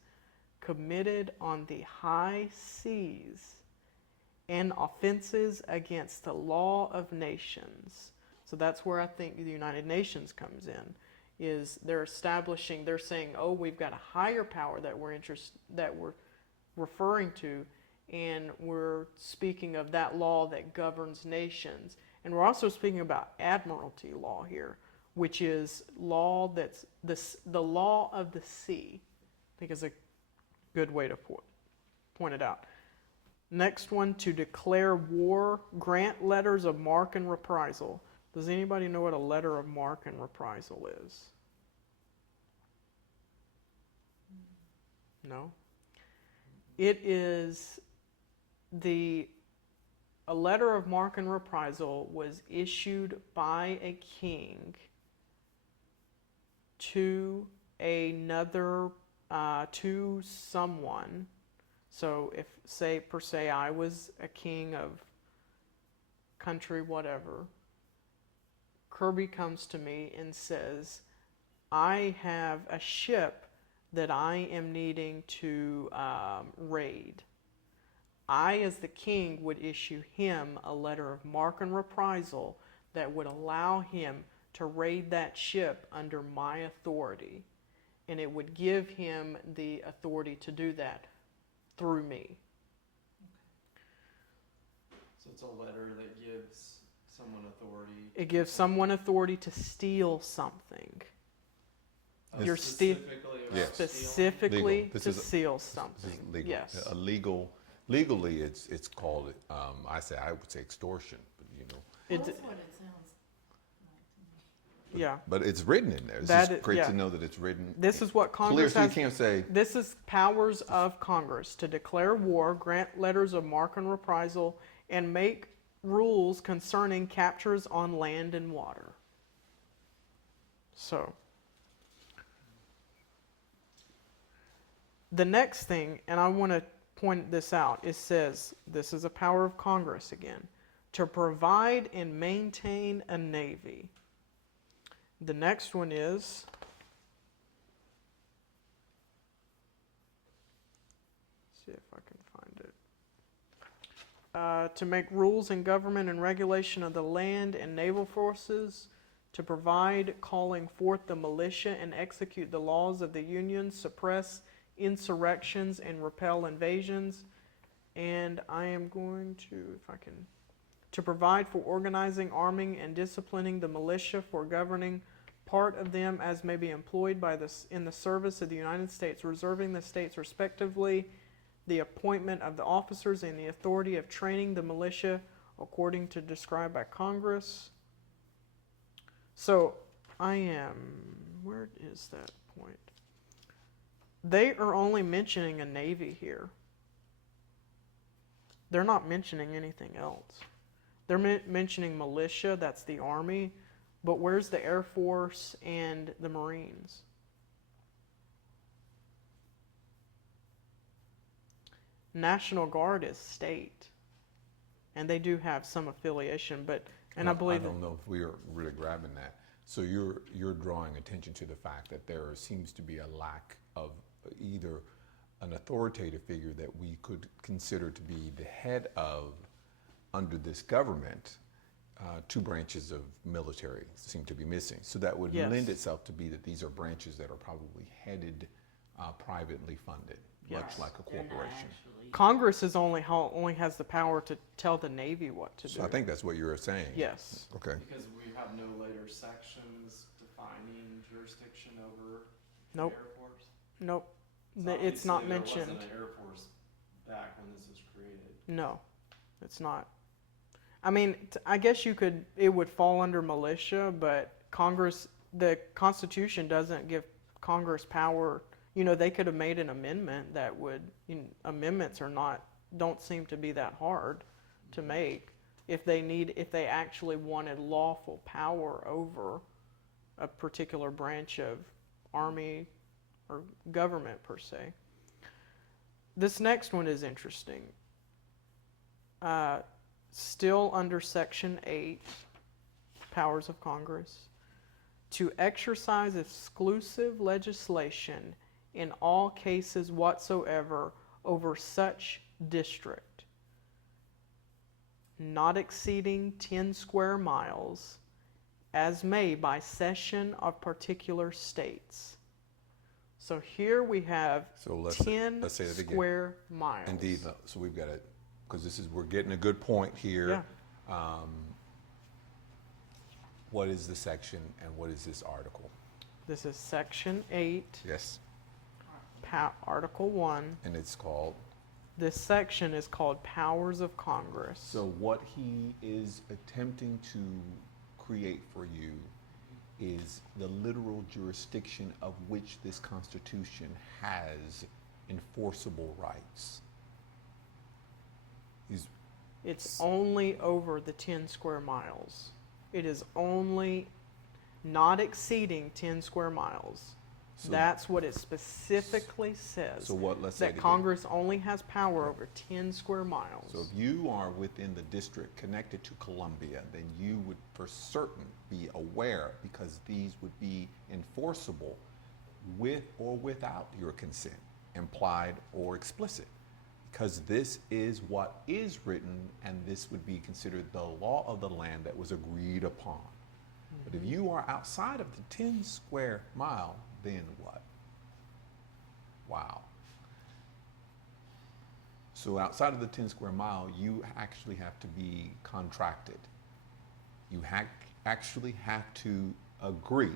committed on the high seas and offenses against the law of nations. So that's where I think the United Nations comes in, is they're saying, oh, we've got a higher power that we're referring to, and we're speaking of that law that governs nations. And we're also speaking about admiralty law here, which is law that's the law of the sea. I think is a good way to point it out. Next one, to declare war, grant letters of marque and reprisal. Does anybody know what a letter of marque and reprisal is? No? It is a letter of marque and reprisal was issued by a king to another, to someone. So if, per se, I was a king of country whatever, Kirby comes to me and says, I have a ship that I am needing to raid. I, as the king, would issue him a letter of marque and reprisal that would allow him to raid that ship under my authority. And it would give him the authority to do that through me. So it's a letter that gives someone authority. It gives someone authority to steal something. You're specifically about Yes. specifically Legal. This to is steal This something. is legal. Yes. Legally, it's called. I would say extortion, but Well, It- that's what it sounds like to me. yeah. but it's written in there. It's That just is- great yeah. to know that it's written. This is what clear, Congress so you has. can't say. This is powers of Congress to declare war, grant letters of marque and reprisal, and make rules concerning captures on land and water. So, the next thing, and I want to point this out, it says, this is a power of Congress again, to provide and maintain a navy. The next one is, see if I can find it. To make rules in government and regulation of the land and naval forces, to provide, calling forth the militia and execute the laws of the Union, suppress insurrections and repel invasions. And I am going to, if I can, to provide for organizing, arming, and disciplining the militia, for governing part of them as may be employed in the service of the United States, reserving the states respectively the appointment of the officers and the authority of training the militia according to described by Congress. So where is that point? They are only mentioning a navy here. They're not mentioning anything else. They're mentioning militia, that's the Army, but where's the Air Force and the Marines? National Guard is state, and they do have some affiliation, but, and I believe I don't know if we are really grabbing that. So you're drawing attention to the fact that there seems to be a lack of either an authoritative figure that we could consider to be the head of, under this government, two branches of military seem to be missing. So that would Yes. lend itself to be that these are branches that are probably headed privately funded, much Yes. like a They're not corporation. actually- Congress is only has the power to tell the Navy what to do. So I think that's what you're saying. Yes. Okay. Because we have no later sections defining jurisdiction over Nope. the Air Force. Nope. So It's not obviously mentioned. There wasn't an Air Force back when this was created. No, it's not. I mean, I guess it would fall under militia, but the Constitution doesn't give Congress power. They could have made an amendment that would, amendments don't seem to be that hard to make. if they actually wanted lawful power over a particular branch of army or government per se. This next one is interesting. Still under Section 8, Powers of Congress, to exercise exclusive legislation in all cases whatsoever over such district, not exceeding 10 square miles, as may by cession of particular states. So here we have So let's 10 say that again. square miles. Indeed. So we've got to, because we're getting a good point here. Yeah. What is the section and what is this article? This is Section 8, Yes. Article 1. And it's called? This section is called Powers of Congress. So what he is attempting to create for you is the literal jurisdiction of which this Constitution has enforceable rights. It's only over the 10 square miles. It is only not exceeding 10 square miles. So- That's what it specifically says. So what, let's say it That again. Congress only has power over 10 square miles. So if you are within the district connected to Columbia, then you would for certain be aware, because these would be enforceable with or without your consent, implied or explicit. Because this is what is written, and this would be considered the law of the land that was agreed upon. But if you are outside of the 10 square mile, then what? Wow. So outside of the 10 square mile, you actually have to be contracted. You actually have to agree.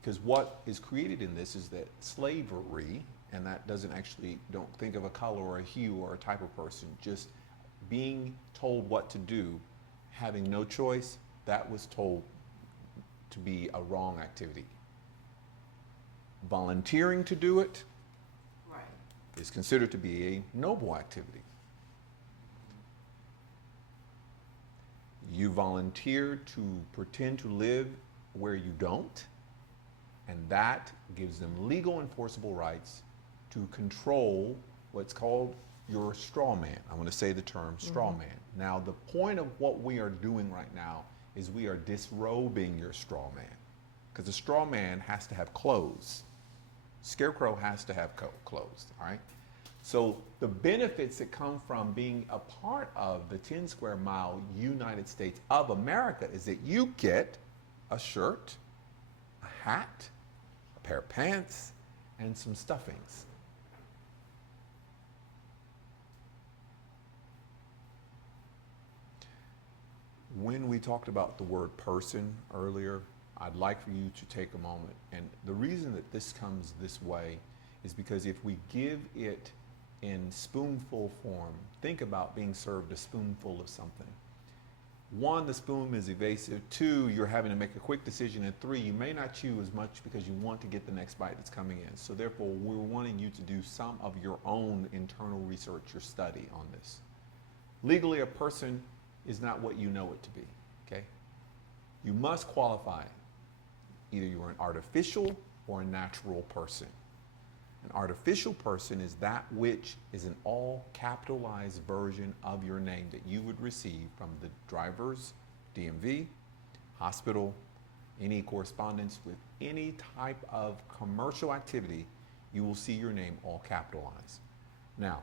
Because what is created in this is that slavery, and that doesn't actually, don't think of a color or a hue or a type of person, just being told what to do, having no choice, that was told to be a wrong activity. Volunteering to do it Right. is considered to be a noble activity. You volunteer to pretend to live where you don't, and that gives them legal enforceable rights to control what's called your straw man. I want to say the term straw man. Now, the point of what we are doing right now is we are disrobing your straw man, because a straw man has to have clothes. Scarecrow has to have clothes, all right? So the benefits that come from being a part of the 10 square mile United States of America is that you get a shirt, a hat, a pair of pants, and some stuffings. When we talked about the word person earlier, I'd like for you to take a moment. And the reason that this comes this way is because if we give it in spoonful form, think about being served a spoonful of something. 1, the spoon is evasive. 2, you're having to make a quick decision. And 3, you may not chew as much because you want to get the next bite that's coming in. So therefore, we're wanting you to do some of your own internal research or study on this. Legally, a person is not what you know it to be, okay? You must qualify. Either you're an artificial or a natural person. An artificial person is that which is an all capitalized version of your name that you would receive from the driver's DMV, hospital, any correspondence with any type of commercial activity, you will see your name all capitalized. Now,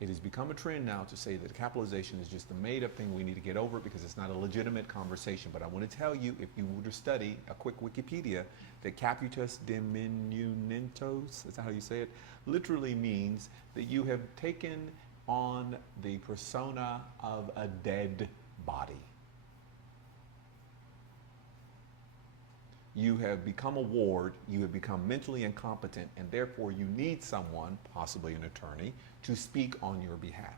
it has become a trend now to say that capitalization is just a made-up thing. We need to get over it because it's not a legitimate conversation. But I want to tell you, if you were to study a quick Wikipedia, that capitis diminuentos, is that how you say it, literally means that you have taken on the persona of a dead body. You have become a ward, you have become mentally incompetent, and therefore you need someone, possibly an attorney, to speak on your behalf.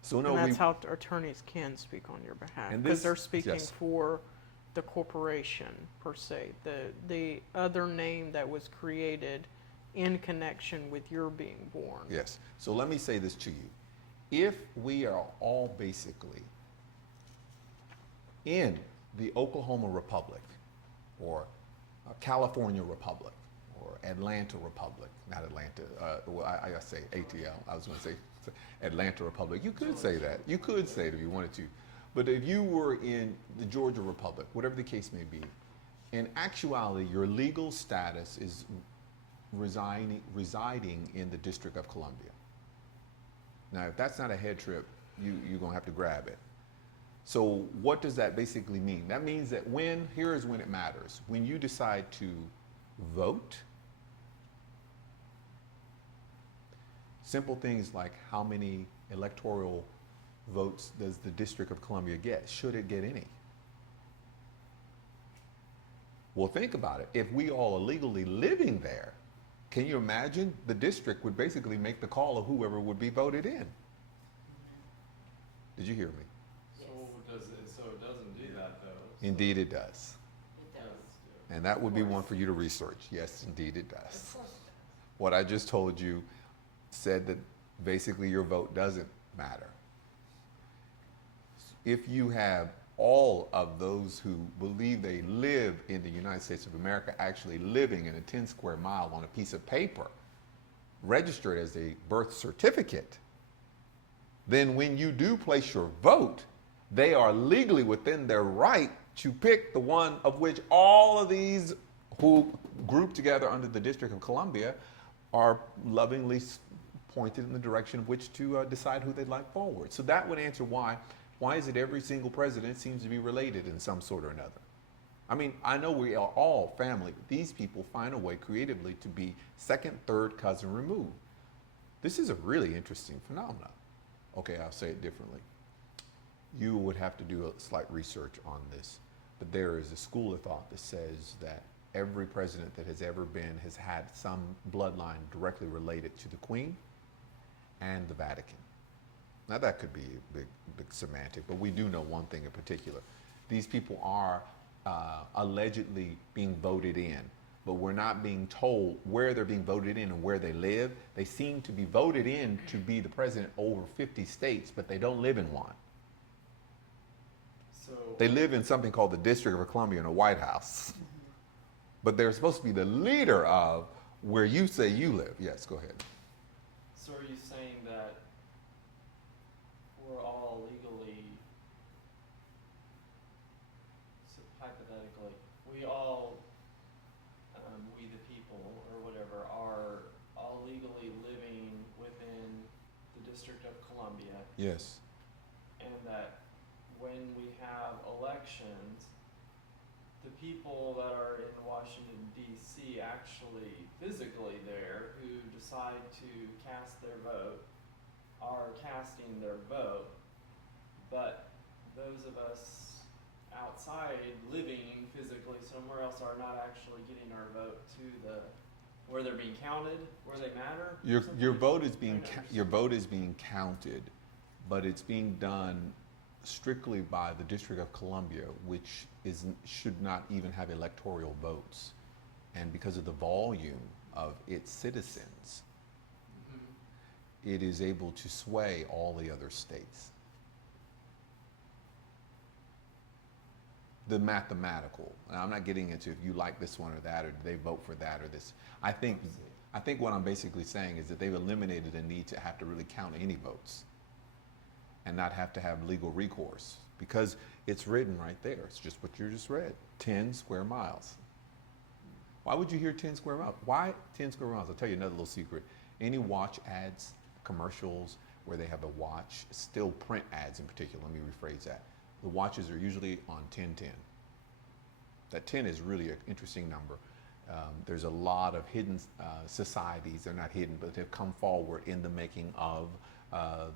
So no, And that's how attorneys can speak on your behalf, And because this- they're speaking yes. for the corporation per se, the other name that was created in connection with your being born. Yes. So let me say this to you. If we are all basically in the Oklahoma Republic, or California Republic, or Atlanta Republic, not Atlanta, well, I say ATL, I was going to say Atlanta Republic. You could say that. You could say it if you wanted to. But if you were in the Georgia Republic, whatever the case may be, in actuality, your legal status is residing in the District of Columbia. Now, if that's not a head trip, you're going to have to grab it. So what does that basically mean? That means that here is when it matters. When you decide to vote, simple things like how many electoral votes does the District of Columbia get? Should it get any? Well, think about it. If we all are legally living there, can you imagine? The district would basically make the call of whoever would be voted in. Did you hear me? So it doesn't do that though. Indeed it does. It does. Yeah. And that would be one for you to research. Yes, indeed it does. What I just told you said that basically your vote doesn't matter. If you have all of those who believe they live in the United States of America actually living in a 10 square mile on a piece of paper, registered as a birth certificate, then when you do place your vote, they are legally within their right to pick the one of which all of these who group together under the District of Columbia are lovingly pointed in the direction of which to decide who they'd like forward. So that would answer why is it every single president seems to be related in some sort or another. I mean, I know we are all family, but these people find a way creatively to be second, third cousin removed. This is a really interesting phenomenon. Okay, I'll say it differently. You would have to do a slight research on this, but there is a school of thought that says that every president that has ever been has had some bloodline directly related to the Queen and the Vatican. Now that could be a big semantic, but we do know one thing in particular. These people are allegedly being voted in, but we're not being told where they're being voted in and where they live. They seem to be voted in to be the president over 50 states, but they don't live in one. So They live in something called the District of Columbia in the White House, but they're supposed to be the leader of where you say you live. Yes, go ahead. So are you saying that we're all legally, so hypothetically, we all, we the people or whatever, are all legally living within the District of Columbia, Yes. and that when we have elections, the people that are in Washington DC actually physically there who decide to cast their vote are casting their vote, but those of us outside living physically somewhere else are not actually getting our vote to the where they're being counted, where they matter. Your vote is being counted, but it's being done strictly by the District of Columbia, which should not even have electoral votes, and because of the volume of its citizens, it is able to sway all the other states. The mathematical, and I'm not getting into if you like this one or that, or do they vote for that or this. I think what I'm basically saying is that they've eliminated the need to have to really count any votes and not have to have legal recourse, because it's written right there. It's just what you just read, 10 square miles. Why would you hear 10 square miles? Why 10 square miles? I'll tell you another little secret. Any watch ads, commercials where they have a watch, still print ads in particular, let me rephrase that. The watches are usually on 1010. That 10 is really an interesting number. There's a lot of hidden societies, they're not hidden, but they've come forward in the making of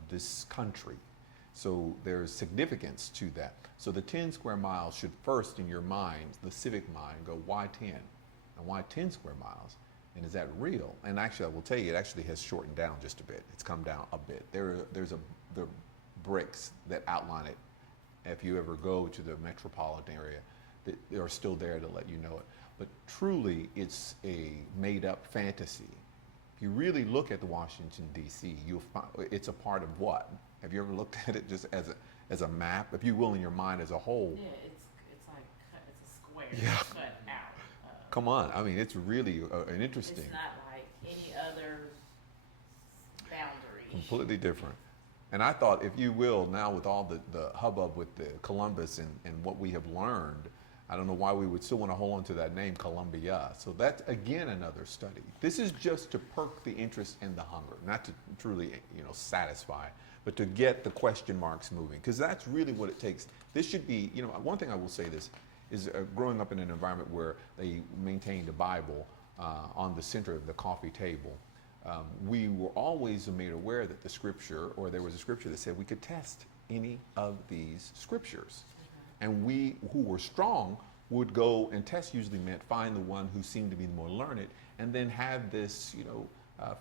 this country. So there's significance to that. So the 10 square miles should first, in your mind, the civic mind, go, why 10? And why 10 square miles? And is that real? And actually, I will tell you, it actually has shortened down just a bit. It's come down a bit. There's the bricks that outline it. If you ever go to the metropolitan area, they are still there to let you know it. But truly, it's a made-up fantasy. If you really look at the Washington, D.C., you'll find it's a part of what? Have you ever looked at it just as a map, if you will, in your mind as a whole. Yeah, it's like it's a square Yeah. cut out. Come on, I mean, it's really an interesting, It's not like any other boundary. completely different. And I thought, if you will, now with all the hubbub with the Columbus and what we have learned, I don't know why we would still want to hold on to that name, Columbia. So that's, again, another study. This is just to perk the interest and the hunger, not to truly, satisfy, but to get the question marks moving, because that's really what it takes. This should be, one thing I will say this is growing up in an environment where they maintained a Bible on the center of the coffee table. We were always made aware that the scripture, or there was a scripture that said we could test any of these scriptures. And we who were strong would go and test, usually meant find the one who seemed to be the more learned, and then have this,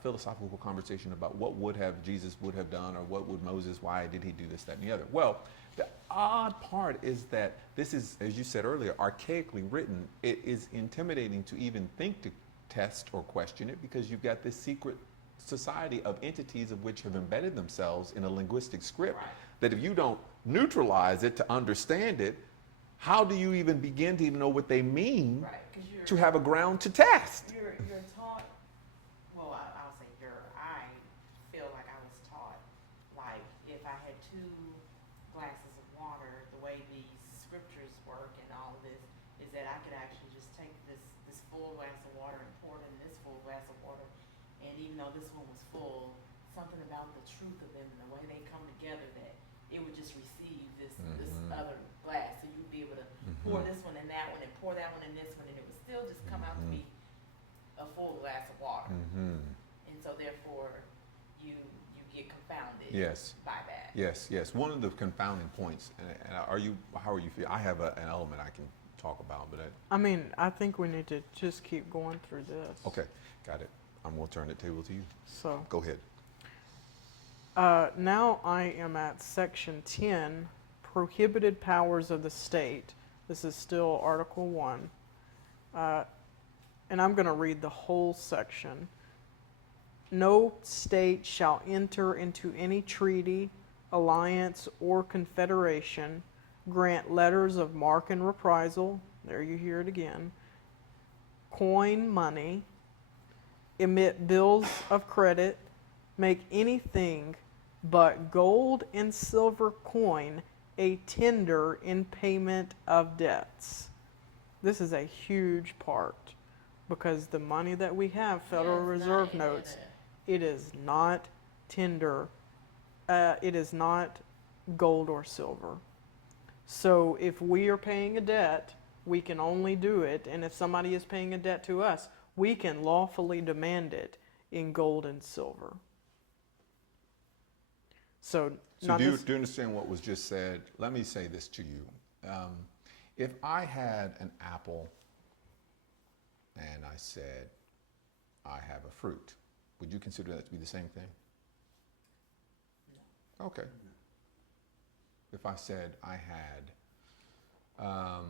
philosophical conversation about what Jesus would have done, or what would Moses, why did he do this, that, and the other. Well, the odd part is that this is, as you said earlier, archaically written. It is intimidating to even think to test or question it, because you've got this secret society of entities of which have embedded themselves in a linguistic script, Right. that if you don't neutralize it to understand it, how do you even begin to even know what they mean Right, because to have a ground to test? you're taught. Well, I'll say I feel like I was taught, like, if I had 2 glasses of water, the way these scriptures work and all of this is that I could actually just take this full glass of water and pour it in this full glass of water, and even though this one was full, something about the truth of them and the way they come together, that it would just receive this other glass, so you'd be able to pour this one and that one and pour that one and this one, and it would still just come out to be a full glass of water. And so therefore you get confounded Yes. by that. Yes, yes. One of the confounding points, and how are you feeling? I have an element I can talk about, but I think we need to just keep going through this. okay, got it. I'm going to turn the table to you. So Go ahead. now I am at section 10, prohibited powers of the state. This is still Article 1. And I'm going to read the whole section. No state shall enter into any treaty, alliance, or confederation, grant letters of marque and reprisal, there you hear it again, coin money, emit bills of credit, make anything but gold and silver coin a tender in payment of debts. This is a huge part, because the money that we have, Federal Yeah, it's Reserve not in notes, it. it is not tender. It is not gold or silver. So if we are paying a debt, we can only do it, and if somebody is paying a debt to us, we can lawfully demand it in gold and silver. So, So do you understand what was just said? Let me say this to you. If I had an apple and I said, I have a fruit, would you consider that to be the same thing? No. Okay. If I said I had a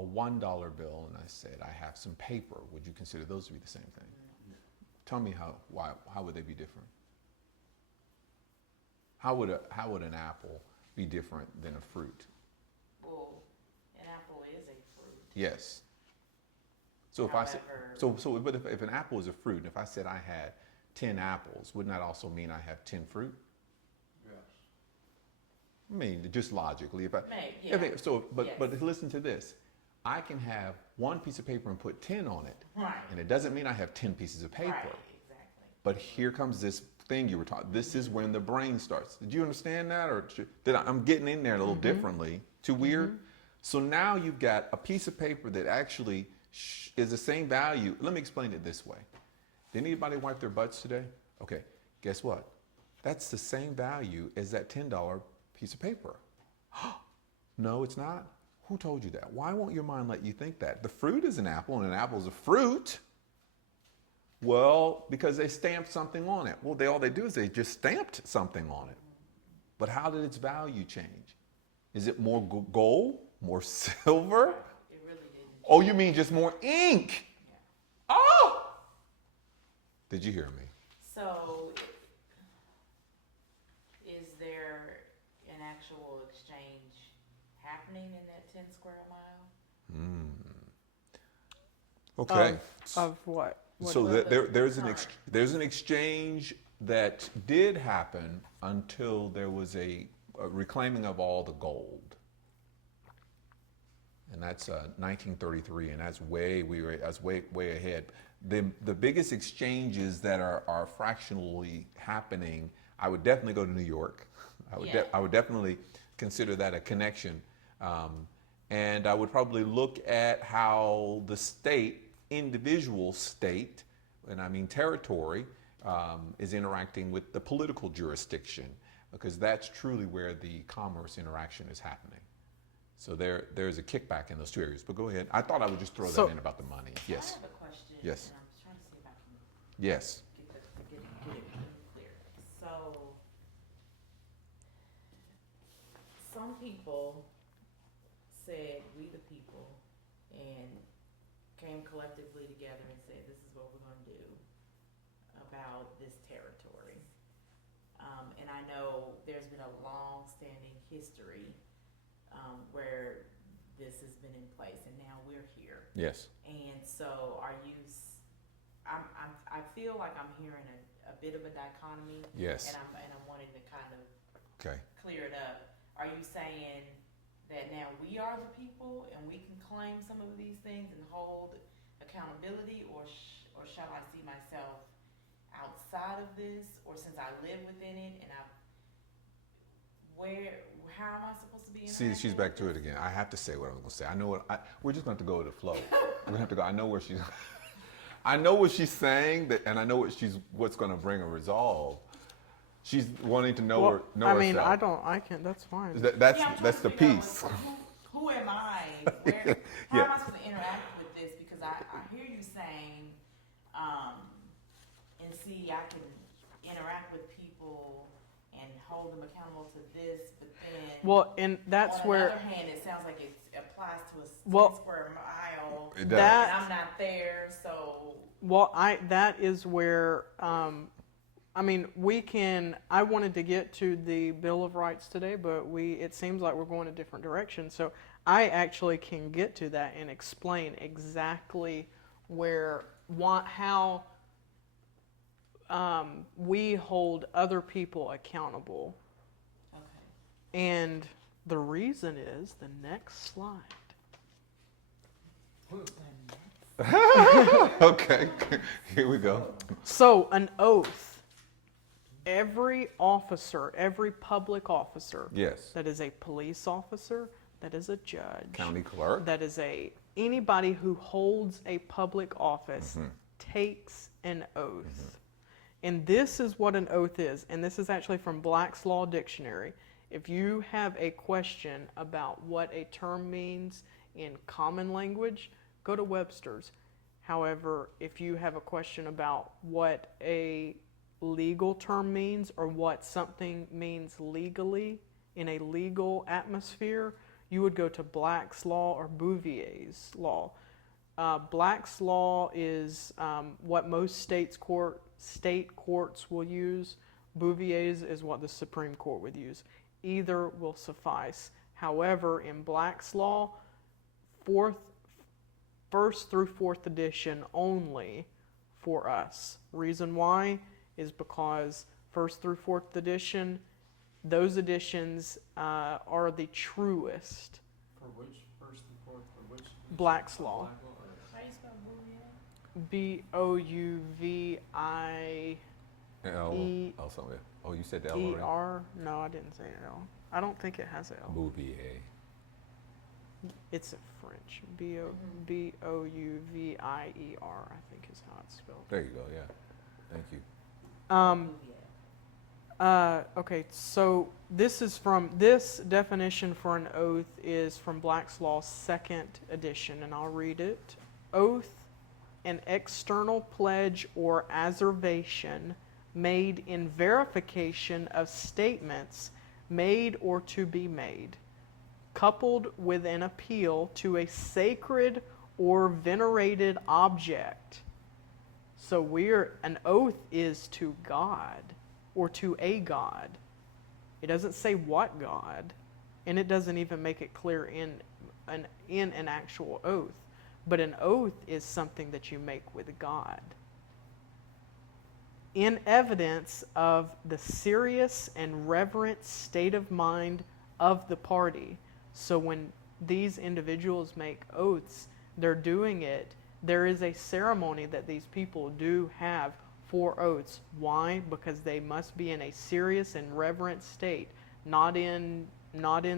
$1 bill and I said I have some paper, would you consider those to be the same thing? No. Tell me how would they be different? How would an apple be different than a fruit? Well, an apple is a fruit. Yes. So if However, but if an apple is a fruit, and if I said I had 10 apples, wouldn't that also mean I have 10 fruit? Yes. I mean, just logically, Maybe, yeah. But listen to this. I can have one piece of paper and put 10 on it, Right. and it doesn't mean I have 10 pieces of paper. Right, exactly. But here comes this thing you were talking. This is when the brain starts. Did you understand that, or I'm getting in there a little differently? Too weird. So now you've got a piece of paper that actually is the same value. Let me explain it this way. Did anybody wipe their butts today? Okay. Guess what? That's the same value as that $10 piece of paper. No, it's not. Who told you that? Why won't your mind let you think that? The fruit is an apple, and an apple is a fruit. Well, because they stamped something on it. Well, all they do is they just stamped something on it. But how did its value change? Is it more gold, more silver? It really didn't. Oh, you mean just more ink? Yeah. Oh! Did you hear me? So, is there an actual exchange happening in that 10 square mile? Okay. Of what? So Well, there's an exchange that did happen until there was a reclaiming of all the gold, and that's 1933, and that's way ahead. The biggest exchanges that are fractionally happening, I would definitely go to New York. I would definitely consider that a connection, and I would probably look at how the state, individual state, and I mean territory, is interacting with the political jurisdiction, because that's truly where the commerce interaction is happening. So there's a kickback in those two areas. But go ahead. I thought I would just throw that in about the money. Yes. I have a question. Yes. And I'm trying to see if I can Yes. get it clear. So, some people said, we the people, and came collectively together and said, this is what we're going to do about this territory. And I know there's been a long-standing history where this has been in place, and now we're here. Yes. And so, I feel like I'm hearing a bit of a dichotomy. Yes. And I'm wanting to kind of Okay. clear it up. Are you saying that now we are the people and we can claim some of these things and hold accountability, or shall I see myself outside of this, or since I live within it and how am I supposed to be interacting? See, she's back to it again. I have to say what I was going to say. I know we're just going to have to go with the flow. We're going to have to go. I know where she's. I know what she's saying, and I know what's going to bring a resolve. She's wanting to know Well, know I herself. mean, I can't. That's fine. That's I'm trying that's to the figure out piece. Who am I? How am I supposed to interact with this? Because I hear you saying, and see, I can interact with people and hold them accountable to this, but then Well, and that's on where the other hand, it sounds like it applies to a Well, 10 square mile, It and does. I'm not there, so that is where I mean, I wanted to get to the Bill of Rights today, but it seems like we're going a different direction. So I actually can get to that and explain exactly how we hold other people accountable. okay. And the reason is the next slide. Okay, here we go. So an oath. Every officer, every public officer, Yes. that is a police officer, that is a judge, County clerk. that is anybody who holds a public office takes an oath. And this is what an oath is. And this is actually from Black's Law Dictionary. If you have a question about what a term means in common language, go to Webster's. However, if you have a question about what a legal term means, or what something means legally in a legal atmosphere, you would go to Black's Law or Bouvier's Law. Black's Law is what most state courts will use. Bouvier's is what the Supreme Court would use. Either will suffice. However, in Black's Law, first through fourth edition only for us. Reason why is because first through fourth edition, those editions are the truest. For which first and fourth, for which? Black's Law. Black Law, or- How do you spell Bouvier? L. Somewhere. Oh, you said the L already? BOUVIER. No, I didn't say L. I don't think it has L. Bouvier. It's in French. Bouvier, I think is how it's spelled. There you go. Yeah. Thank you. Okay, so this definition for an oath is from Black's Law 2nd edition, and I'll read it. Oath, an external pledge or asseveration made in verification of statements made or to be made, coupled with an appeal to a sacred or venerated object. So an oath is to God or to a God. It doesn't say what God. and it doesn't even make it clear in an actual oath. But an oath is something that you make with God in evidence of the serious and reverent state of mind of the party. So when these individuals make oaths, they're doing it. There is a ceremony that these people do have for oaths. Why? Because they must be in a serious and reverent state, not in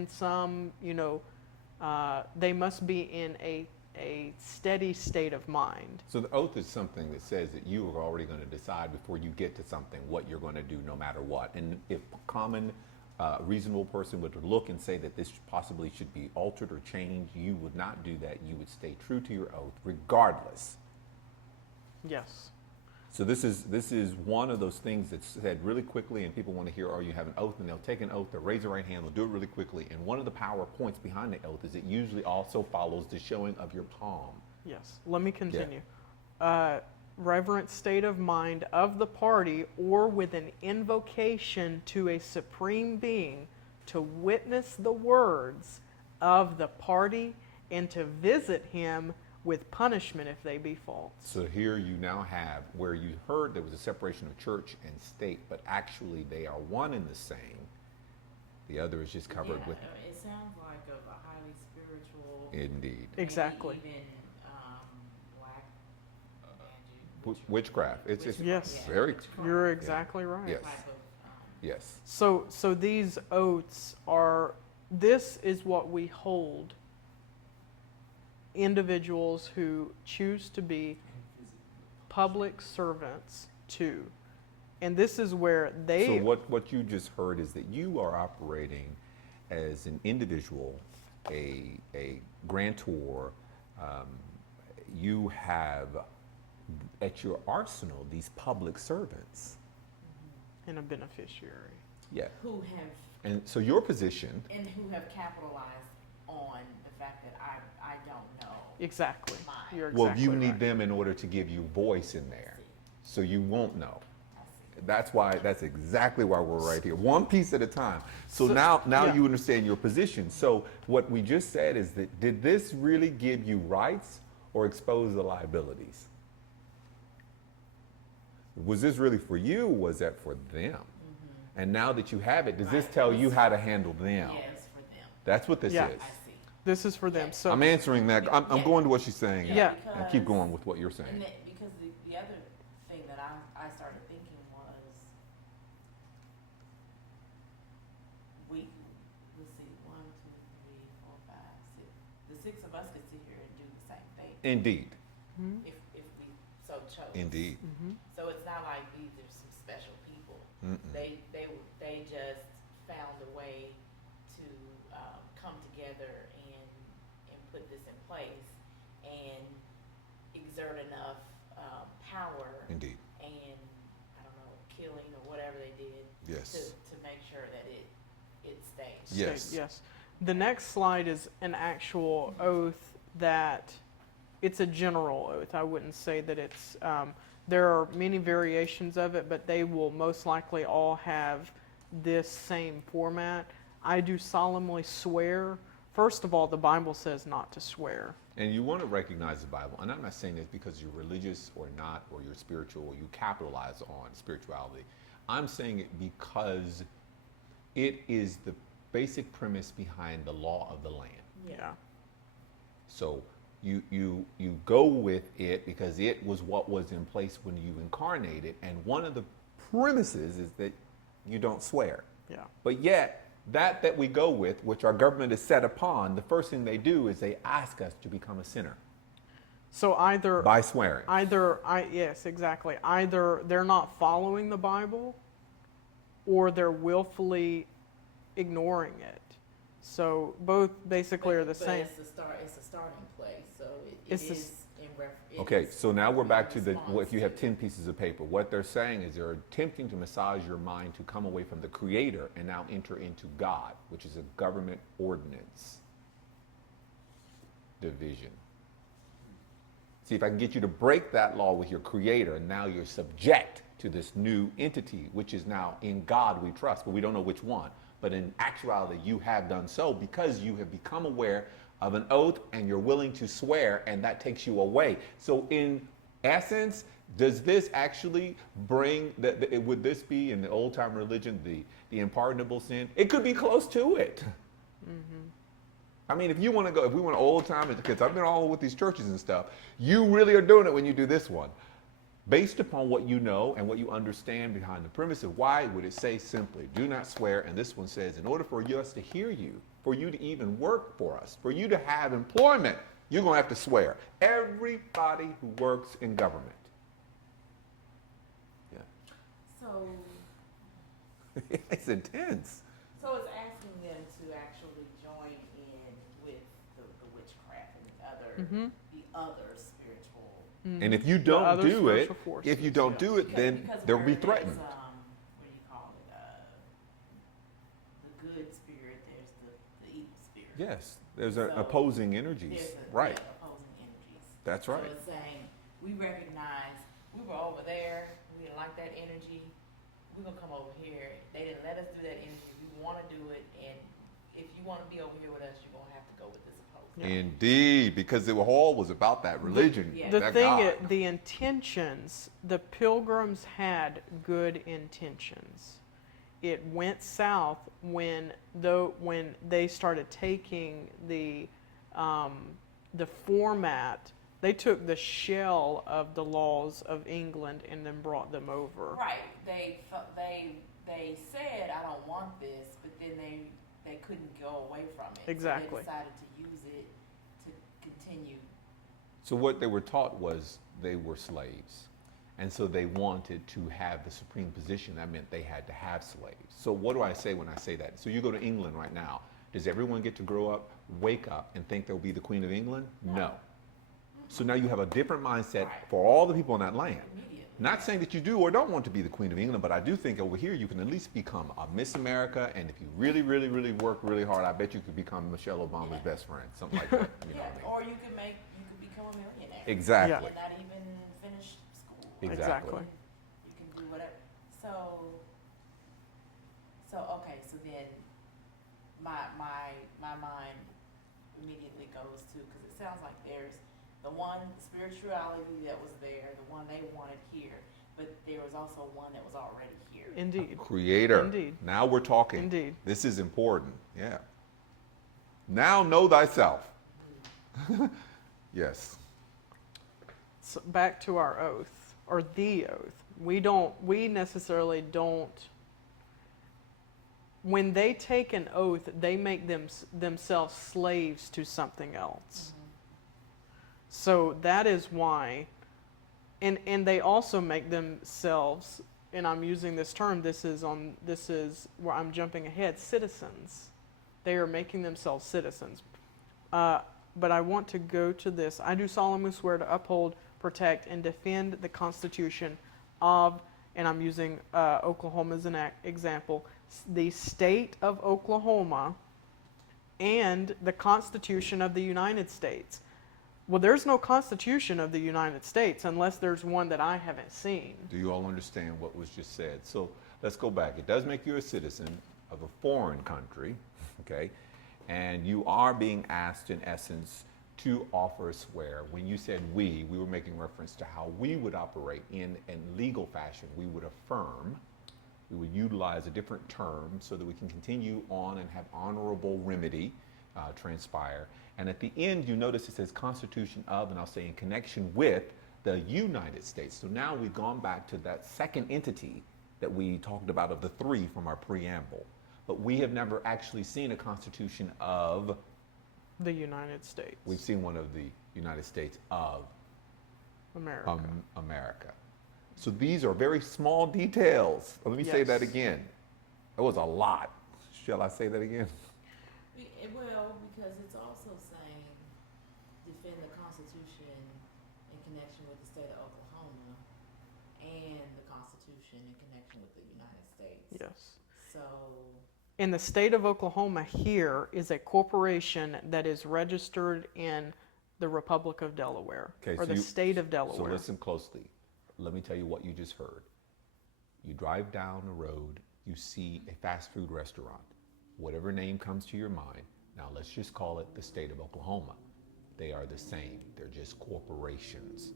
some, they must be in a steady state of mind. So the oath is something that says that you are already going to decide before you get to something what you're going to do no matter what. And if a common reasonable person would look and say that this possibly should be altered or changed, you would not do that. You would stay true to your oath regardless. Yes. So this is one of those things that's said really quickly, and people want to hear, oh, you have an oath, and they'll take an oath, they'll raise their right hand, they'll do it really quickly. And one of the power points behind the oath is it usually also follows the showing of your palm. Yes. Let me continue. Reverent state of mind of the party, or with an invocation to a supreme being to witness the words of the party and to visit him with punishment if they be false. So here you now have where you heard there was a separation of church and state, but actually they are one and the same. The other is just covered with. It sounds like of a highly spiritual. Indeed. maybe Exactly. Even black magic. Witchcraft. It's Yes. very. You're exactly right. Yes. Type of, Yes. So these oaths are, this is what we hold individuals who choose to be public servants to. And this is where they... So what you just heard is that you are operating as an individual, a grantor. You have at your arsenal these public servants. and a beneficiary. Yeah. who have And so your position, and who have capitalized on the fact that I don't know. Exactly. Mine. You're well, exactly you need right. them in order to give you voice in there. So you won't know. I see. That's exactly why we're right here. One piece at a time. So So- now yeah. you understand your position. So what we just said is that did this really give you rights or expose the liabilities? Was this really for you or was that for them? And now that you have it, does this Right. tell you how to handle them? Yes, for them. That's what this Yeah. is. I see. This is for them. Yeah. So I'm answering that. I'm Yeah. going to what she's saying. Yeah. And keep going with what you're saying. And that, because the other thing that I started thinking was, let's see, 1, 2, 3, 4, 5, 6. The 6 of us could sit here and do the same thing Indeed. if we so chose. Indeed. So it's not like these are some special people. Mm-mm. They just found a way to come together and put this in place and exert enough power Indeed. and I don't know, killing or whatever they did Yes. to make sure that it stays. Yes. state, yes. The next slide is an actual oath that it's a general oath. I wouldn't say that it's, there are many variations of it, but they will most likely all have this same format. I do solemnly swear. First of all, the Bible says not to swear. And you want to recognize the Bible. And I'm not saying this because you're religious or not, or you're spiritual, or you capitalize on spirituality. I'm saying it because it is the basic premise behind the law of the land. Yeah. So you go with it because it was what was in place when you incarnated. And one of the premises is that you don't swear. Yeah. But yet, that we go with, which our government is set upon, the first thing they do is they ask us to become a sinner So either by swearing. yes, exactly. Either they're not following the Bible or they're willfully ignoring it. So both basically are the But same. it's a starting place, so it It's the is in reference. Okay, so now we're back to if you have 10 pieces of paper, what they're saying is they're attempting to massage your mind to come away from the Creator and now enter into God, which is a government ordinance division. See, if I can get you to break that law with your Creator, and now you're subject to this new entity, which is now in God we trust, but we don't know which one. but in actuality, you have done so because you have become aware of an oath and you're willing to swear, and that takes you away. So, in essence, does this actually bring, would this be in the old time religion, the unpardonable sin? It could be close to it. I mean, if you want to go, if we want old time, because I've been all with these churches and stuff, you really are doing it when you do this one. Based upon what you know and what you understand behind the premise of why would it say simply, do not swear, and this one says, in order for us to hear you, for you to even work for us, for you to have employment, you're going to have to swear. Everybody who works in government. Yeah. So, It's intense. so it's asking them to actually join in with the witchcraft and the other spiritual. And if you The don't other do it, spiritual forces, if you don't yes. do it, then Because they'll where be there's, threatened. what do you call it? The good spirit, there's the evil spirit. Yes, there's an So, opposing energies. There's Right. opposing energies. That's So right. it's saying, we recognize, we were over there, we didn't like that energy, we're gonna come over here. They didn't let us do that energy, we wanna do it, and if you wanna be over here with us, you're gonna have to go with this opposing. Indeed, because the whole was about that religion. Yeah. The that thing, God. the intentions, the Pilgrims had good intentions. It went south when they started taking the format. They took the shell of the laws of England and then brought them over. Right, they said, I don't want this, but then they couldn't go away from it. So Exactly. they decided to use it to continue. So what they were taught was they were slaves. And so they wanted to have the supreme position. That meant they had to have slaves. So what do I say when I say that? So you go to England right now. Does everyone get to grow up, wake up, and think they'll be the Queen of England? No. So now you have a different mindset Right. for all the people in that land. Immediately. Not saying that you do or don't want to be the Queen of England, but I do think over here you can at least become a Miss America, and if you really, really, really work really hard, I bet you could become Michelle Obama's best friend, something like that. You know Yeah, what I mean? or you could become a millionaire. Exactly. And not even finish school. Exactly. You can do whatever. So okay, so then my mind immediately goes to, because it sounds like there's the one spirituality that was there, the one they wanted here, but there was also one that was already here. Indeed. Creator. Indeed. Now we're talking. Indeed. This is important. Yeah. Now know thyself. Yes. So back to our oath, or the oath. We necessarily don't, when they take an oath, they make themselves slaves to something else. So that is why, and they also make themselves, and I'm using this term, this is where I'm jumping ahead, citizens. They are making themselves citizens. But I want to go to this. I do solemnly swear to uphold, protect, and defend the Constitution of, and I'm using Oklahoma as an example, the state of Oklahoma and the Constitution of the United States. Well, there's no Constitution of the United States unless there's one that I haven't seen. Do you all understand what was just said? So let's go back. It does make you a citizen of a foreign country, okay? And you are being asked, in essence, to offer a swear. When you said we were making reference to how we would operate in legal fashion. We would affirm, we would utilize a different term so that we can continue on and have honorable remedy transpire. And at the end, you notice it says Constitution of, and I'll say in connection with the United States. So now we've gone back to that second entity that we talked about of the three from our preamble. But we have never actually seen a Constitution of The United States. We've seen one of the United States of America. America. So these are very small details. Let me say that Yes. again. That was a lot. Shall I say that again? Well, because it's also saying defend the Constitution in connection with the state of Oklahoma and the Constitution in connection with the United States. Yes. So, And the state of Oklahoma here is a corporation that is registered in the Republic of Delaware, Okay, or so the you- state of So Delaware. listen closely. Let me tell you what you just heard. You drive down the road, you see a fast food restaurant. whatever name comes to your mind. Now let's just call it the state of Oklahoma. They are the same. They're just corporations.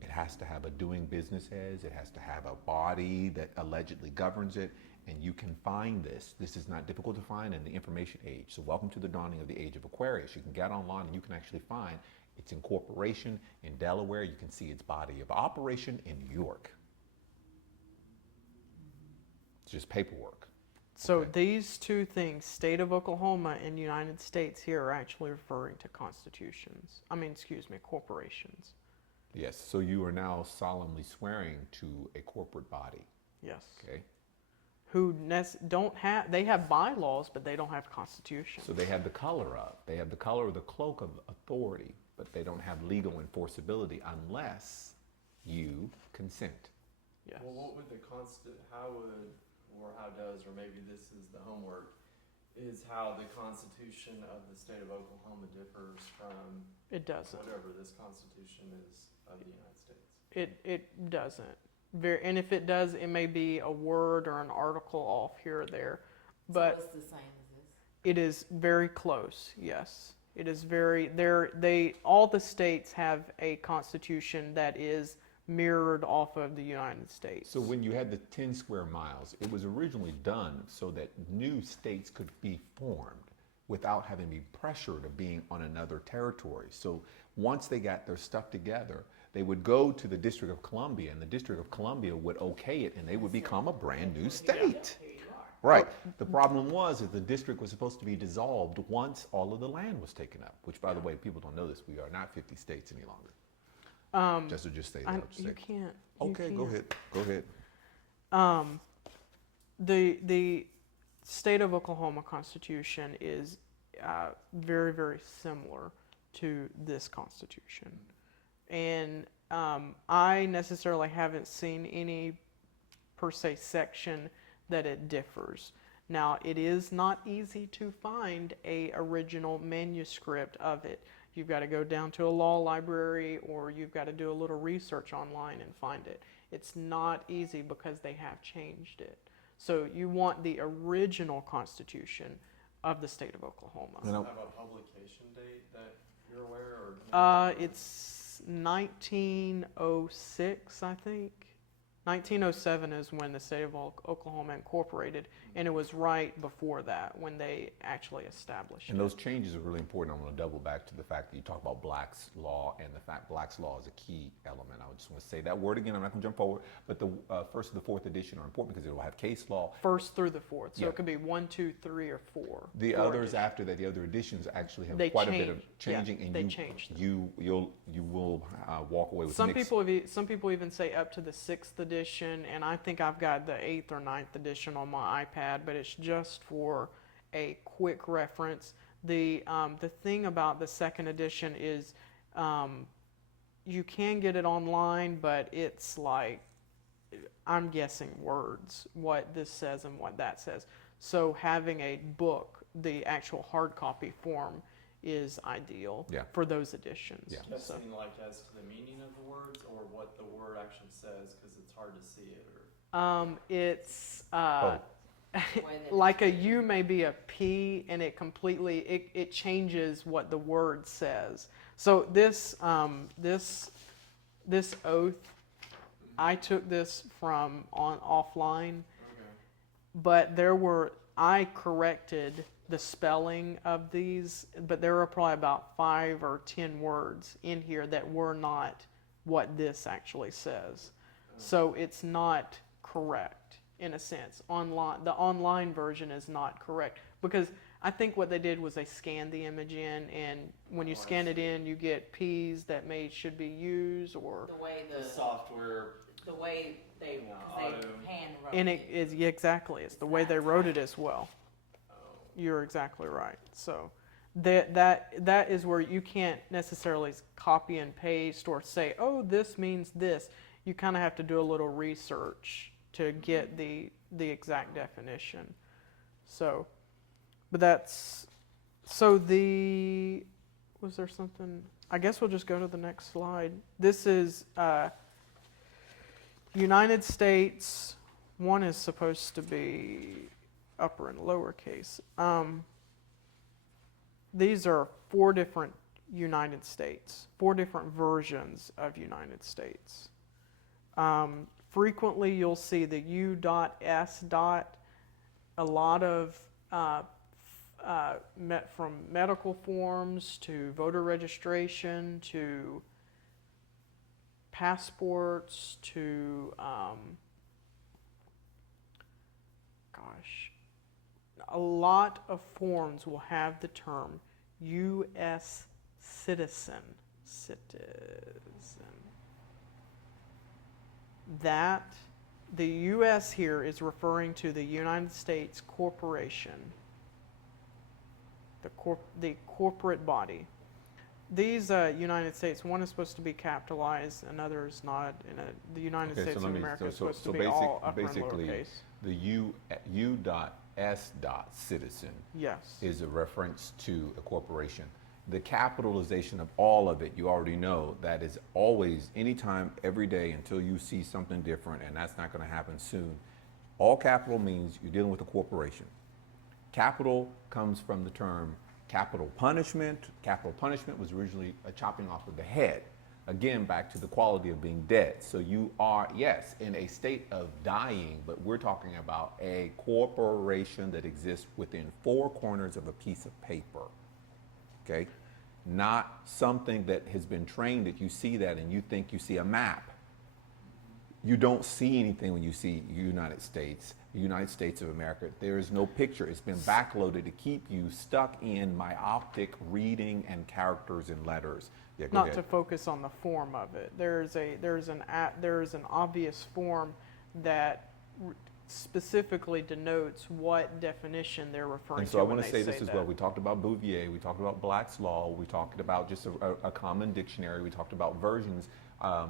It has to have a doing business as, it has to have a body that allegedly governs it, and you can find this. This is not difficult to find in the information age. So welcome to the dawning of the age of Aquarius. You can get online and you can actually find its incorporation in Delaware. You can see its body of operation in New York. It's just paperwork. So Okay. these two things, state of Oklahoma and United States here, are actually referring to constitutions. Corporations. Yes, so you are now solemnly swearing to a corporate body, Yes. okay? Who don't have, they have bylaws, but they don't have constitutions. So they have the color of, they have the color of the cloak of authority, but they don't have legal enforceability unless you consent. Yes. Well, what would how would, or how does, or maybe this is the homework, is how the Constitution of the state of Oklahoma differs from It doesn't. whatever this Constitution is of the United States. It doesn't. And if it does, it may be a word or an article off here or there. But So it's the same as this? it is very close, yes. It is very, all the states have a constitution that is mirrored off of the United States. So when you had the 10 square miles, it was originally done so that new states could be formed without having to be pressured of being on another territory. So once they got their stuff together, they would go to the District of Columbia, and the District of Columbia would okay it, and they would become a brand new state. Here you are. Right. The problem was that the district was supposed to be dissolved once all of the land was taken up, which, by the way, people don't know this, we are not 50 states any longer. Just say that. You can't. Okay, go ahead. Go ahead. The state of Oklahoma Constitution is very, very similar to this Constitution. And I necessarily haven't seen any, per se, section that it differs. Now, it is not easy to find a original manuscript of it. You've got to go down to a law library, or you've got to do a little research online and find it. It's not easy because they have changed it. So you want the original Constitution of the state of Oklahoma. Does it have a publication date that you're aware, or? It's 1906, I think. 1907 is when the state of Oklahoma incorporated, and it was right before that when they actually established And it. those changes are really important. I want to double back to the fact that you talk about Black's Law, and the fact Black's Law is a key element. I just want to say that word again. I'm not going to jump forward, but the first and the fourth edition are important because it will have case law. First through the fourth, so Yeah. it could be 1, 2, 3, or 4. The Four others editions. after that, the other editions actually have They quite a bit of changed. Yeah, changing, and they changed them. you will walk away with Some mixed. some people even say up to the 6th edition, and I think I've got the 8th or 9th edition on my iPad, but it's just for a quick reference. The thing about the 2nd edition is you can get it online, but it's like, I'm guessing words, what this says and what that says. So having a book, the actual hard copy form, is ideal Yeah. for those editions. Yeah. So, Guessing like as to the meaning of the words, or what the word actually says, because it's hard to see it, or? it's Oh. The way that like a it's U may be a P, and it completely it changes what the word says. So this oath, I took this from offline, Okay. but I corrected the spelling of these, but there were probably about 5 or 10 words in here that were not what this actually says. So it's not correct in a sense. The online version is not correct because I think what they did was they scanned the image in, and when you Oh, I scan it see. in, you get P's that should be used, or The way The software, the way they, Yeah, 'cause they auto. hand wrote and it is exactly it's the way they wrote it as well. oh, You're exactly right. So that is where you can't necessarily copy and paste or say, oh, this means this. You kind of have to do a little research to get the exact definition. So, but was there something? I guess we'll just go to the next slide. This is United States. One is supposed to be upper and lowercase. These are 4 different United States, 4 different versions of United States. Frequently, you'll see the U.S. A lot of from medical forms to voter registration to passports to a lot of forms will have the term U.S. citizen. That the U.S. here is referring to the United States corporation, the corporate body. These United States, one is supposed to be capitalized, another is not. The United States of America is supposed to be all upper and basically, lowercase. the U.S. citizen Yes. is a reference to a corporation. The capitalization of all of it, you already know, that is always, anytime, every day, until you see something different, and that's not going to happen soon. All capital means you're dealing with a corporation. Capital comes from the term capital punishment. Capital punishment was originally a chopping off of the head. Again, back to the quality of being dead. So you are, yes, in a state of dying, but we're talking about a corporation that exists within 4 corners of a piece of paper. Okay? Not something that has been trained that you see that and you think you see a map. You don't see anything when you see United States of America. There is no picture. It's been backloaded to keep you stuck in myopic reading and characters and letters. Yeah, go Not ahead. to focus on the form of it. There's an obvious form that specifically denotes what definition they're referring And to. so I when want to they say this as that. well. We talked about Bouvier, we talked about Black's Law, we talked about just a common dictionary, we talked about versions. I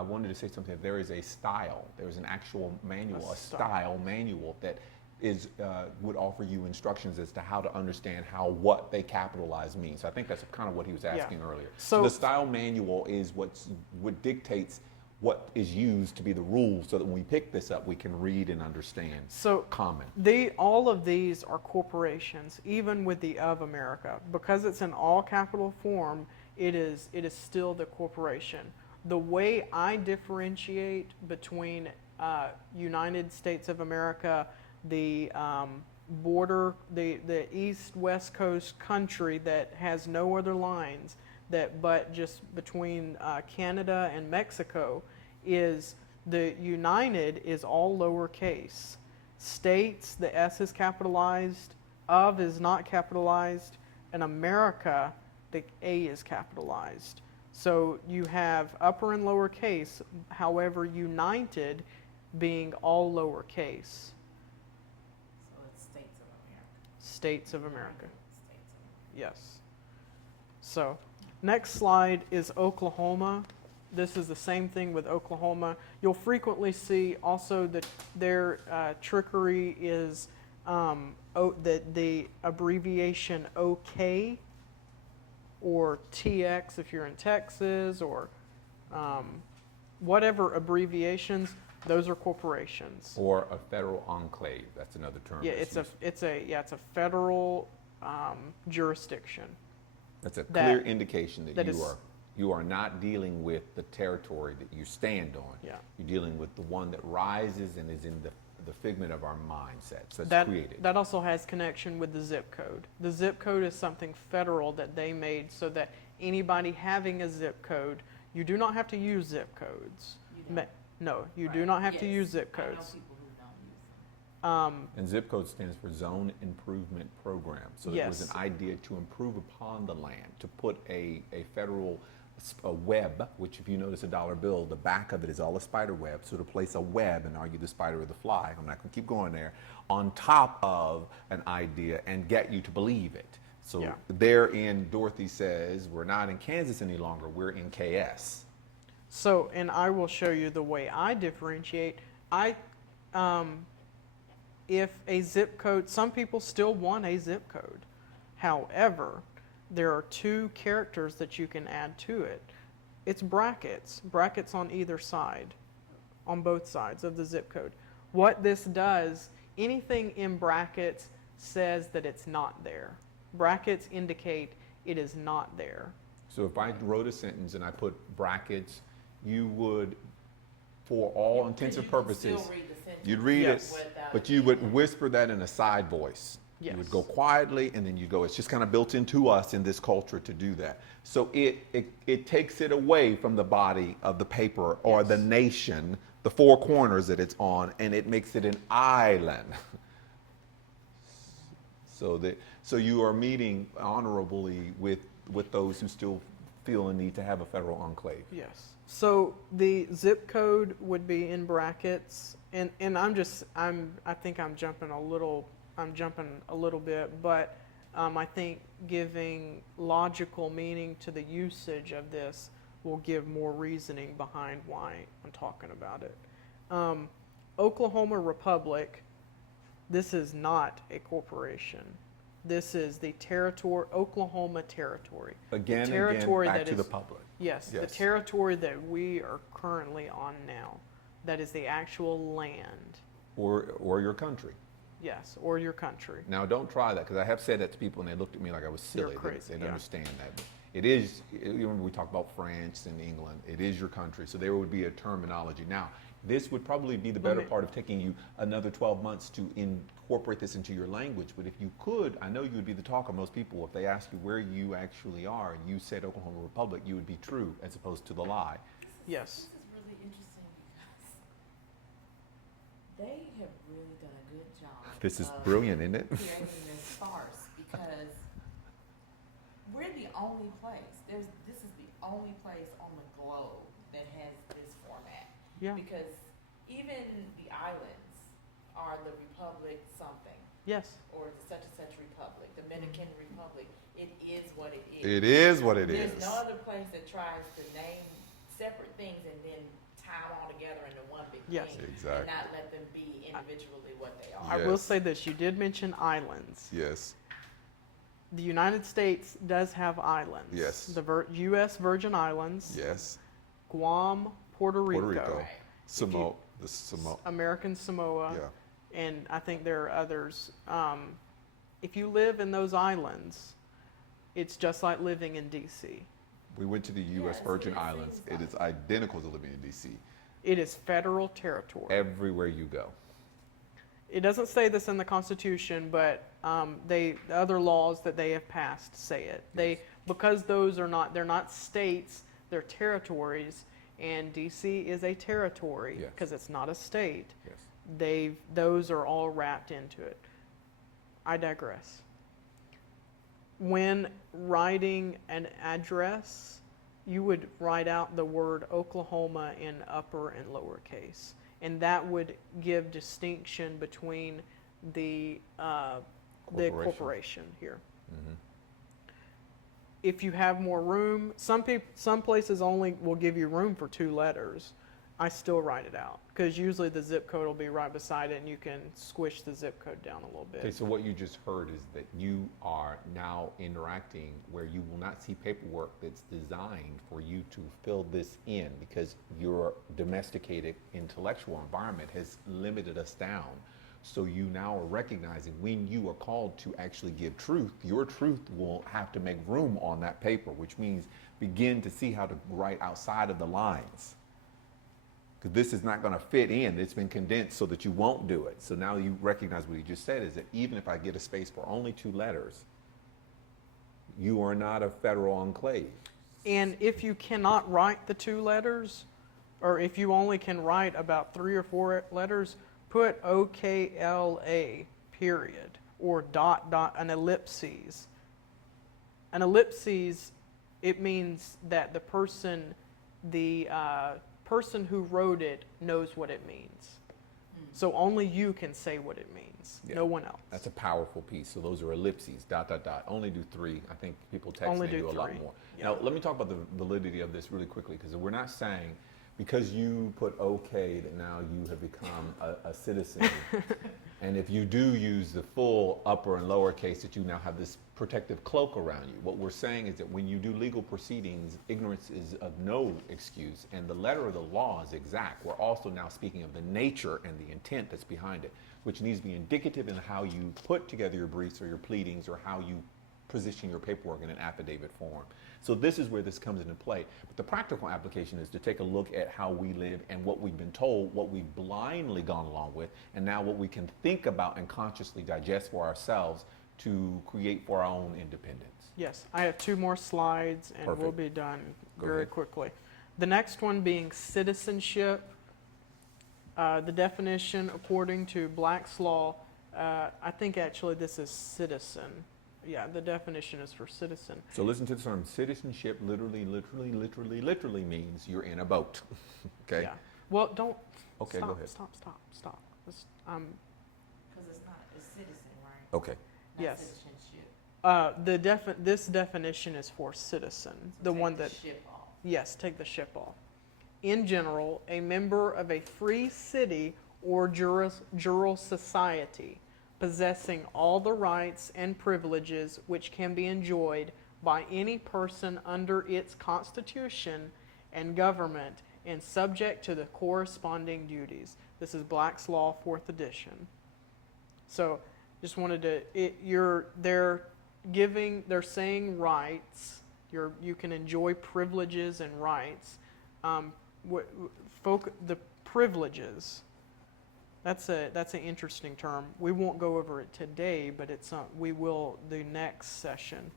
wanted to say something. There is a style, there's an actual manual, a style manual that is would offer you instructions as to how to understand what they capitalize means. So I think that's kind of what he was asking earlier. So the style manual is what dictates what is used to be the rules, so that when we pick this up, we can read and understand. So common. All of these are corporations, even with the of America, because it's in all capital form. It is still the corporation. The way I differentiate between United States of America, the border, the east-west coast country that has no other lines, but just between Canada and Mexico, is the United is all lowercase. States, the S is capitalized, of is not capitalized, and America, the A is capitalized. So you have upper and lower case, however, United being all lowercase. So it's States of America. States of America. States of Yes. So, next slide is Oklahoma. This is the same thing with Oklahoma. You'll frequently see also that their trickery is the abbreviation OK or TX if you're in Texas, or whatever abbreviations. Those are corporations. Or a federal enclave. That's another term. Yeah, it's a federal jurisdiction. That's a clear indication that you are not dealing with the territory that you stand on. Yeah. You're dealing with the one that rises and is in the figment of our mindsets that's created. That also has connection with the zip code. The zip code is something federal that they made so that anybody having a zip code, you do not have to use zip codes. You don't. No, you do Right. not have to Yes. use zip I know codes. people who don't use them. And zip code stands for Zone Improvement Program. So it was Yes. an idea to improve upon the land, to put a federal web, which if you notice a dollar bill, the back of it is all a spider web. So to place a web, and argue the spider or the fly, I'm not going to keep going there, on top of an idea and get you to believe it. So Yeah. therein, Dorothy says, we're not in Kansas any longer, we're in KS. So, and I will show you the way I differentiate. If a zip code, some people still want a zip code. However, there are 2 characters that you can add to it. It's brackets on either side, on both sides of the zip code. What this does anything in brackets says that it's not there. Brackets indicate it is not there. So if I wrote a sentence and I put brackets, you would, for all intents and purposes, Still read the sentence. you'd read Yes. it, without but it you would being- whisper that in a side voice. You would Yes. go quietly, and then you go. It's just kind of built into us in this culture to do that. So it takes it away from the body of the paper or the Yes. nation, the four corners that it's on, and it makes it an island. So you are meeting honorably with those who still feel a need to have a federal enclave. Yes. So the zip code would be in brackets, and I think I'm jumping a little bit, but I think giving logical meaning to the usage of this will give more reasoning behind why I'm talking about it. Oklahoma Republic, this is not a corporation. This is the territory, Oklahoma Territory. Again, territory back that to the is- public. Yes, the Yes. territory that we are currently on now. That is the actual land. Or your country. Yes, or your country. Now, don't try that, because I have said that to people and they looked at me like I was They're silly. crazy, They didn't yeah. understand that. But it is, you remember we talked about France and England. It is your country, so there would be a terminology. Now, this would probably be the better part of taking you another 12 months to incorporate this into your language. But if you could, I know you would be the talk of most people. If they ask you where you actually are and you said Oklahoma Republic, you would be true as opposed to the lie. Yes. This is really interesting because they have really done a good job. This is of brilliant, isn't it? Creating this farce because we're the only place. This is the only place on the globe that has this format. Yeah. Because even the islands are the Republic something, Yes. or the such and such Republic, Dominican Republic. It is what it is. It is what it There's is. no other place that tries to name separate things and then tie them all together into one big Yes. thing. Exactly. And not let them be individually what they are. I will Yes. say this, you did mention islands. Yes. The United States does have islands. Yes. The U.S. Virgin Islands, Yes. Guam, Puerto Rico, Puerto Rico. Right. Samoa. The Samoa. American Samoa, Yeah. and I think there are others. If you live in those islands, it's just like living in D.C. We went to the U.S. that's Virgin what it Islands. seems It is identical to living in D.C. It is federal territory. Everywhere you go. It doesn't say this in the Constitution, but the other laws that they have passed say it. Yes. Because they're not states, they're territories, and D.C. is a territory Yes. because it's not a state. Yes. Those are all wrapped into it. I digress. When writing an address, you would write out the word Oklahoma in upper and lowercase, and that would give distinction between the corporation here. Mhm. If you have more room, some places only will give you room for 2 letters. I still write it out because usually the zip code will be right beside it, and you can squish the zip code down a little bit. Okay, so what you just heard is that you are now interacting where you will not see paperwork that's designed for you to fill this in because your domesticated intellectual environment has limited us down. So you now are recognizing when you are called to actually give truth, your truth will have to make room on that paper, which means begin to see how to write outside of the lines. Because this is not going to fit in. It's been condensed so that you won't do it. So now you recognize what you just said is that even if I get a space for only 2 letters, you are not a federal enclave. And if you cannot write the 2 letters, or if you only can write about 3 or 4 letters, put OKLA, period, or dot, an ellipses. An ellipses, it means that the person who wrote it knows what it means. So only you can say what it means, Yeah. no one else. That's a powerful piece. So those are ellipses, dot. Only do 3. I think people text Only and they do do a lot 3. more. Yeah. Now, let me talk about the validity of this really quickly because we're not saying because you put okay that now you have become a citizen. And if you do use the full upper and lower case, that you now have this protective cloak around you. What we're saying is that when you do legal proceedings, ignorance is of no excuse, and the letter of the law is exact. We're also now speaking of the nature and the intent that's behind it, which needs to be indicative in how you put together your briefs or your pleadings, or how you position your paperwork in an affidavit form. So this is where this comes into play. But the practical application is to take a look at how we live and what we've been told, what we've blindly gone along with, and now what we can think about and consciously digest for ourselves to create for our own independence. Yes, I have 2 more slides and we'll Perfect. be done Go very ahead. quickly. The next one being citizenship. The definition according to Black's Law, I think actually this is citizen. Yeah, the definition is for citizen. So listen to the term. Citizenship literally means you're in a boat. Okay? Yeah. Well, don't. Okay, stop, go ahead. Stop. This, Because it's not, it's citizen, right? Okay. Not Yes. citizenship. this definition is for citizen. So The take one the that, ship off. yes, take the ship off. In general, a member of a free city or jural society possessing all the rights and privileges which can be enjoyed by any person under its constitution and government, and subject to the corresponding duties. This is Black's Law, 4th edition. So, just wanted to, they're saying rights. You can enjoy privileges and rights. The privileges. That's an interesting term. We won't go over it today, but we will the next session.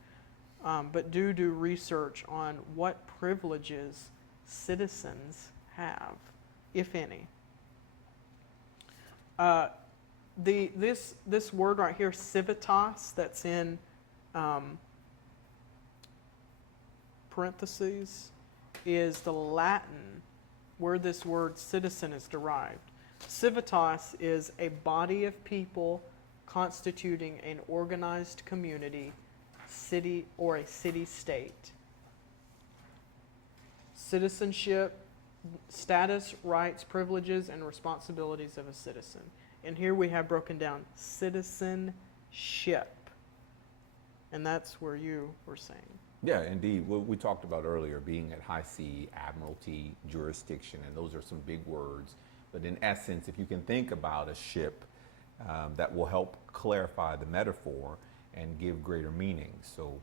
But do research on what privileges citizens have, if any. This word right here, civitas, that's in parentheses, is the Latin where this word citizen is derived. Civitas is a body of people constituting an organized community, city, or a city-state. Citizenship, status, rights, privileges, and responsibilities of a citizen. And here we have broken down citizenship. And that's where you were saying. Yeah, indeed. What we talked about earlier, being at high sea, admiralty, jurisdiction, and those are some big words. But in essence, if you can think about a ship, that will help clarify the metaphor and give greater meaning. So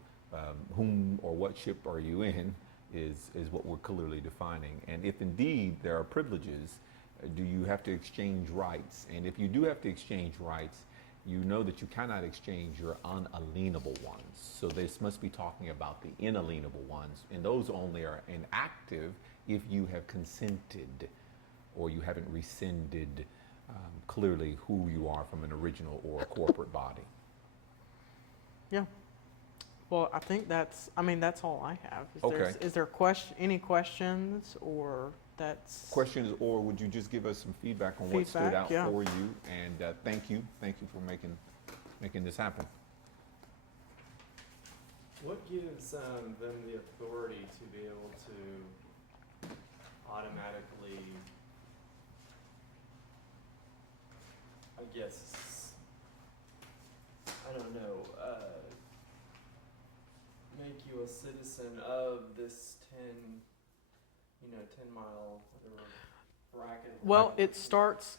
whom or what ship are you in is what we're clearly defining. And if indeed there are privileges, do you have to exchange rights? And if you do have to exchange rights, you know that you cannot exchange your unalienable ones. So this must be talking about the inalienable ones, and those only are inactive if you have consented or you haven't rescinded clearly who you are from an original or a corporate body. Yeah. Well, I think that's all I have. Okay. Is there any questions, or that's... Questions, or would you just give us some feedback on what stood Feedback, out yeah. for you? And thank you for making this happen. What gives them the authority to be able to automatically, I guess, I don't know, make you a citizen of this 10-mile whatever bracket? Well, it starts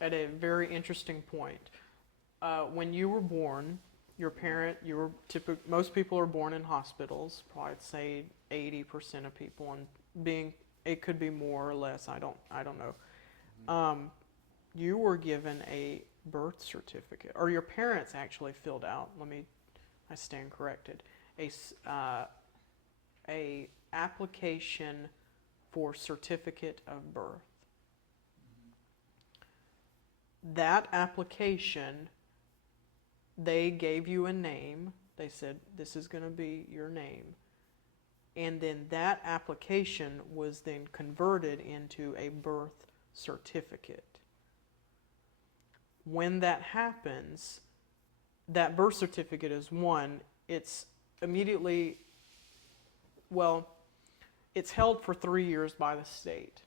at a very interesting point. When you were born, most people are born in hospitals, probably I'd say 80% of people, and it could be more or less, I don't know. You were given a birth certificate, or your parents actually filled out, I stand corrected, a application for certificate of birth. That application, they gave you a name. They said, this is going to be your name. And then that application was then converted into a birth certificate. When that happens, that birth certificate is it's immediately, it's held for 3 years by the state.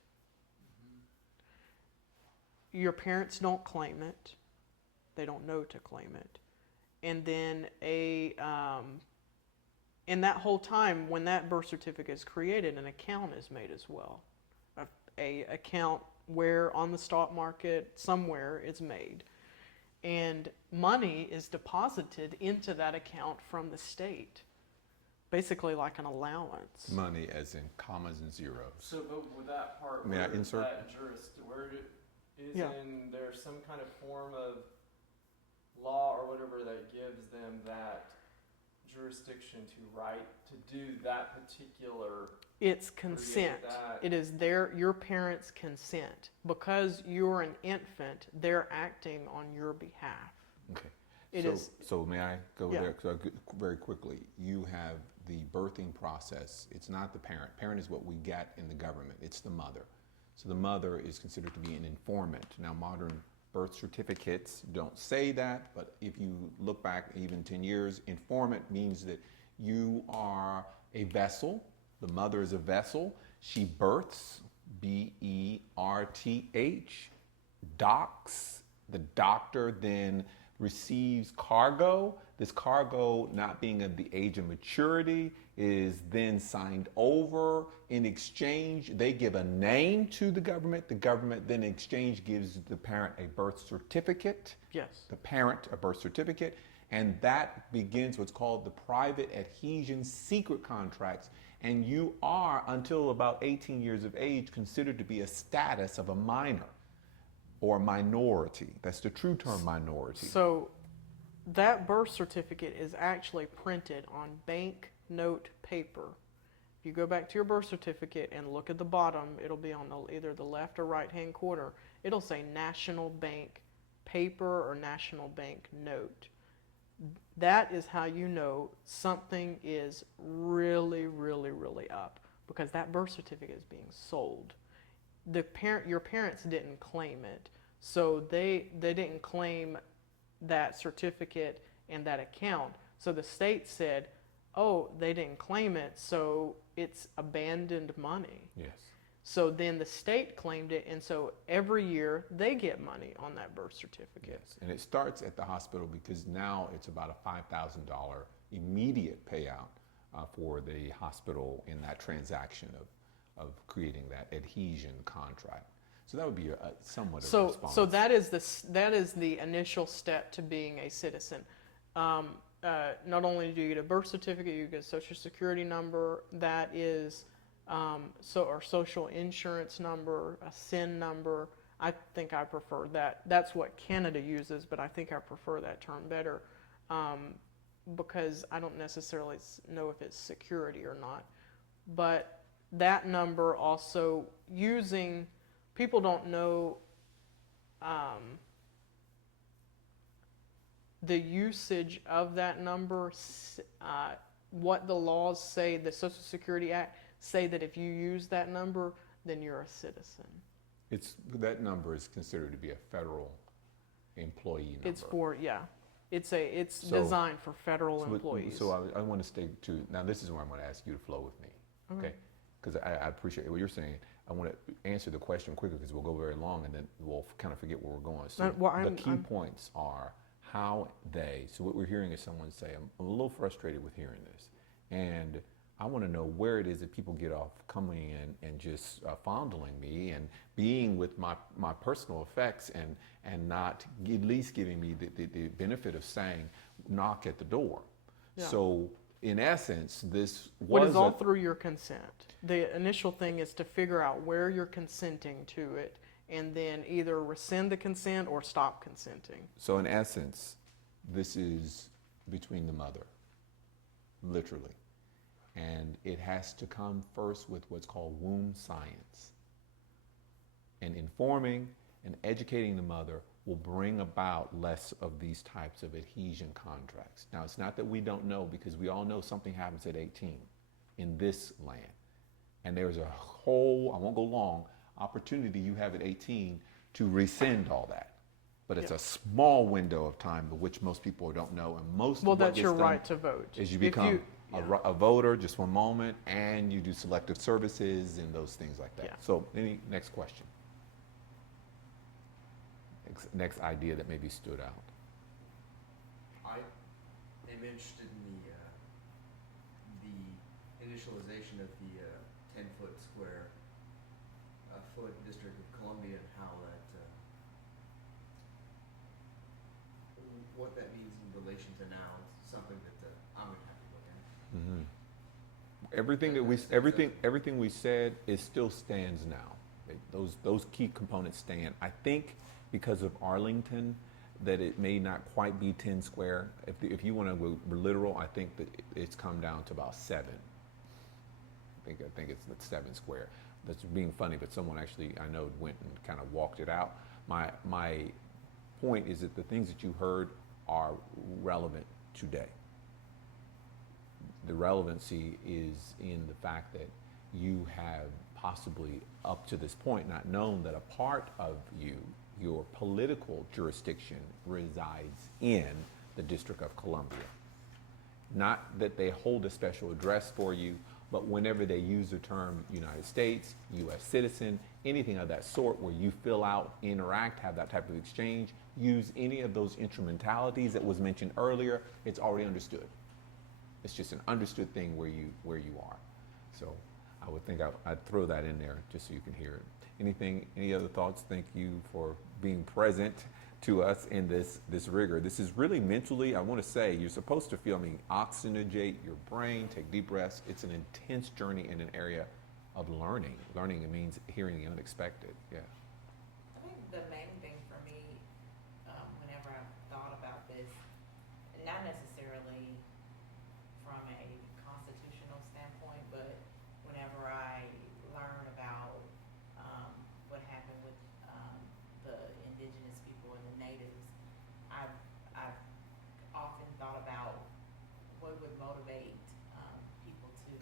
Your parents don't claim it. They don't know to claim it. And then in that whole time, when that birth certificate is created, an account is made as well. A account where on the stock market somewhere it's made. And money is deposited into that account from the state, basically like an allowance. Money as in commas and zeros. So, but with that part, May I where insert? that is Yeah. in there some kind of form of law or whatever that gives them that jurisdiction to do that particular It's consent. that. It is your parents' consent. Because you're an infant, they're acting on your behalf. Okay. It so, is. So may I go Yeah. there? So very quickly, you have the birthing process. It's not the parent. Parent is what we get in the government. It's the mother. So the mother is considered to be an informant. Now, modern birth certificates don't say that, but if you look back even 10 years, informant means that you are a vessel. The mother is a vessel. She births, B-E-R-T-H, docks. The doctor then receives cargo. This cargo, not being of the age of maturity, is then signed over. In exchange, they give a name to the government. The government then in exchange gives the parent a birth certificate. Yes. The parent a birth certificate. And that begins what's called the private adhesion secret contracts. And you are, until about 18 years of age, considered to be a status of a minor or minority. That's the true term, minority. So that birth certificate is actually printed on banknote paper. If you go back to your birth certificate and look at the bottom, it'll be on either the left or right hand corner. It'll say National Bank paper or National Bank note. That is how you know something is really, really, really up, because that birth certificate is being sold. Your parents didn't claim it, so they didn't claim that certificate and that account. So the state said, oh, they didn't claim it, so it's abandoned money. Yes. So then the state claimed it, and so every year they get money on that birth certificate. Yes, and it starts at the hospital because now it's about a $5,000 immediate payout for the hospital in that transaction of creating that adhesion contract. So that would be somewhat of a response. So that is the initial step to being a citizen. Not only do you get a birth certificate, you get a social security number. That is or social insurance number, a SIN number. I think I prefer that. That's what Canada uses, but I think I prefer that term better because I don't necessarily know if it's security or not. But that number also people don't know the usage of that number, what the laws say, the Social Security Act say that if you use that number, then you're a citizen. That number is considered to be a federal employee number. It's designed for federal employees. So I want to stay to, now this is where I'm going to ask you to flow with me, okay? Because I appreciate what you're saying. I want to answer the question quickly because we'll go very long and then we'll kind of forget where we're going. So the key points are so what we're hearing is someone say, I'm a little frustrated with hearing this. And I want to know where it is that people get off coming in and just fondling me and being with my personal effects and not at least giving me the benefit of saying, knock at the door. Yeah. So in essence, this was what is all through your consent. The initial thing is to figure out where you're consenting to it and then either rescind the consent or stop consenting. So in essence, this is between the mother, literally. And it has to come first with what's called womb science. And informing and educating the mother will bring about less of these types of adhesion contracts. Now, it's not that we don't know, because we all know something happens at 18 in this land. And there's a whole, I won't go long, opportunity you have at 18 to rescind all that. But it's a small window of time, which most people don't know. And most of what that's gets your done right to vote. is you become a voter, just one moment, and you do selective services and those things like that. Yeah. So, next question. Next idea that maybe stood out. I am interested in the initialization of the 10-foot square foot District of Columbia and how that what that means in relation to now. It's something that I'm gonna have to look at. Mm-hmm. Everything we said, it still stands now. Those key components stand. I think because of Arlington, that it may not quite be 10 square. If you want to go literal, I think that it's come down to about 7. I think it's 7 square. That's being funny, but someone actually I know went and kind of walked it out. My point is that the things that you heard are relevant today. The relevancy is in the fact that you have possibly up to this point not known that a part of your political jurisdiction resides in the District of Columbia. Not that they hold a special address for you, but whenever they use the term United States, U.S. citizen, anything of that sort where you fill out, interact, have that type of exchange, use any of those instrumentalities that was mentioned earlier, it's already understood. It's just an understood thing where you are. So I would think I'd throw that in there just so you can hear it. Any other thoughts? Thank you for being present to us in this rigor. This is really mentally, I want to say, you're supposed to feel, oxygenate your brain, take deep breaths. It's an intense journey in an area of learning. Learning, it means hearing the unexpected. Yeah. I think the main thing for me, whenever I've thought about this, not necessarily from a constitutional standpoint, but whenever I learn about what happened with the indigenous people and the natives, I've often thought about what would motivate people to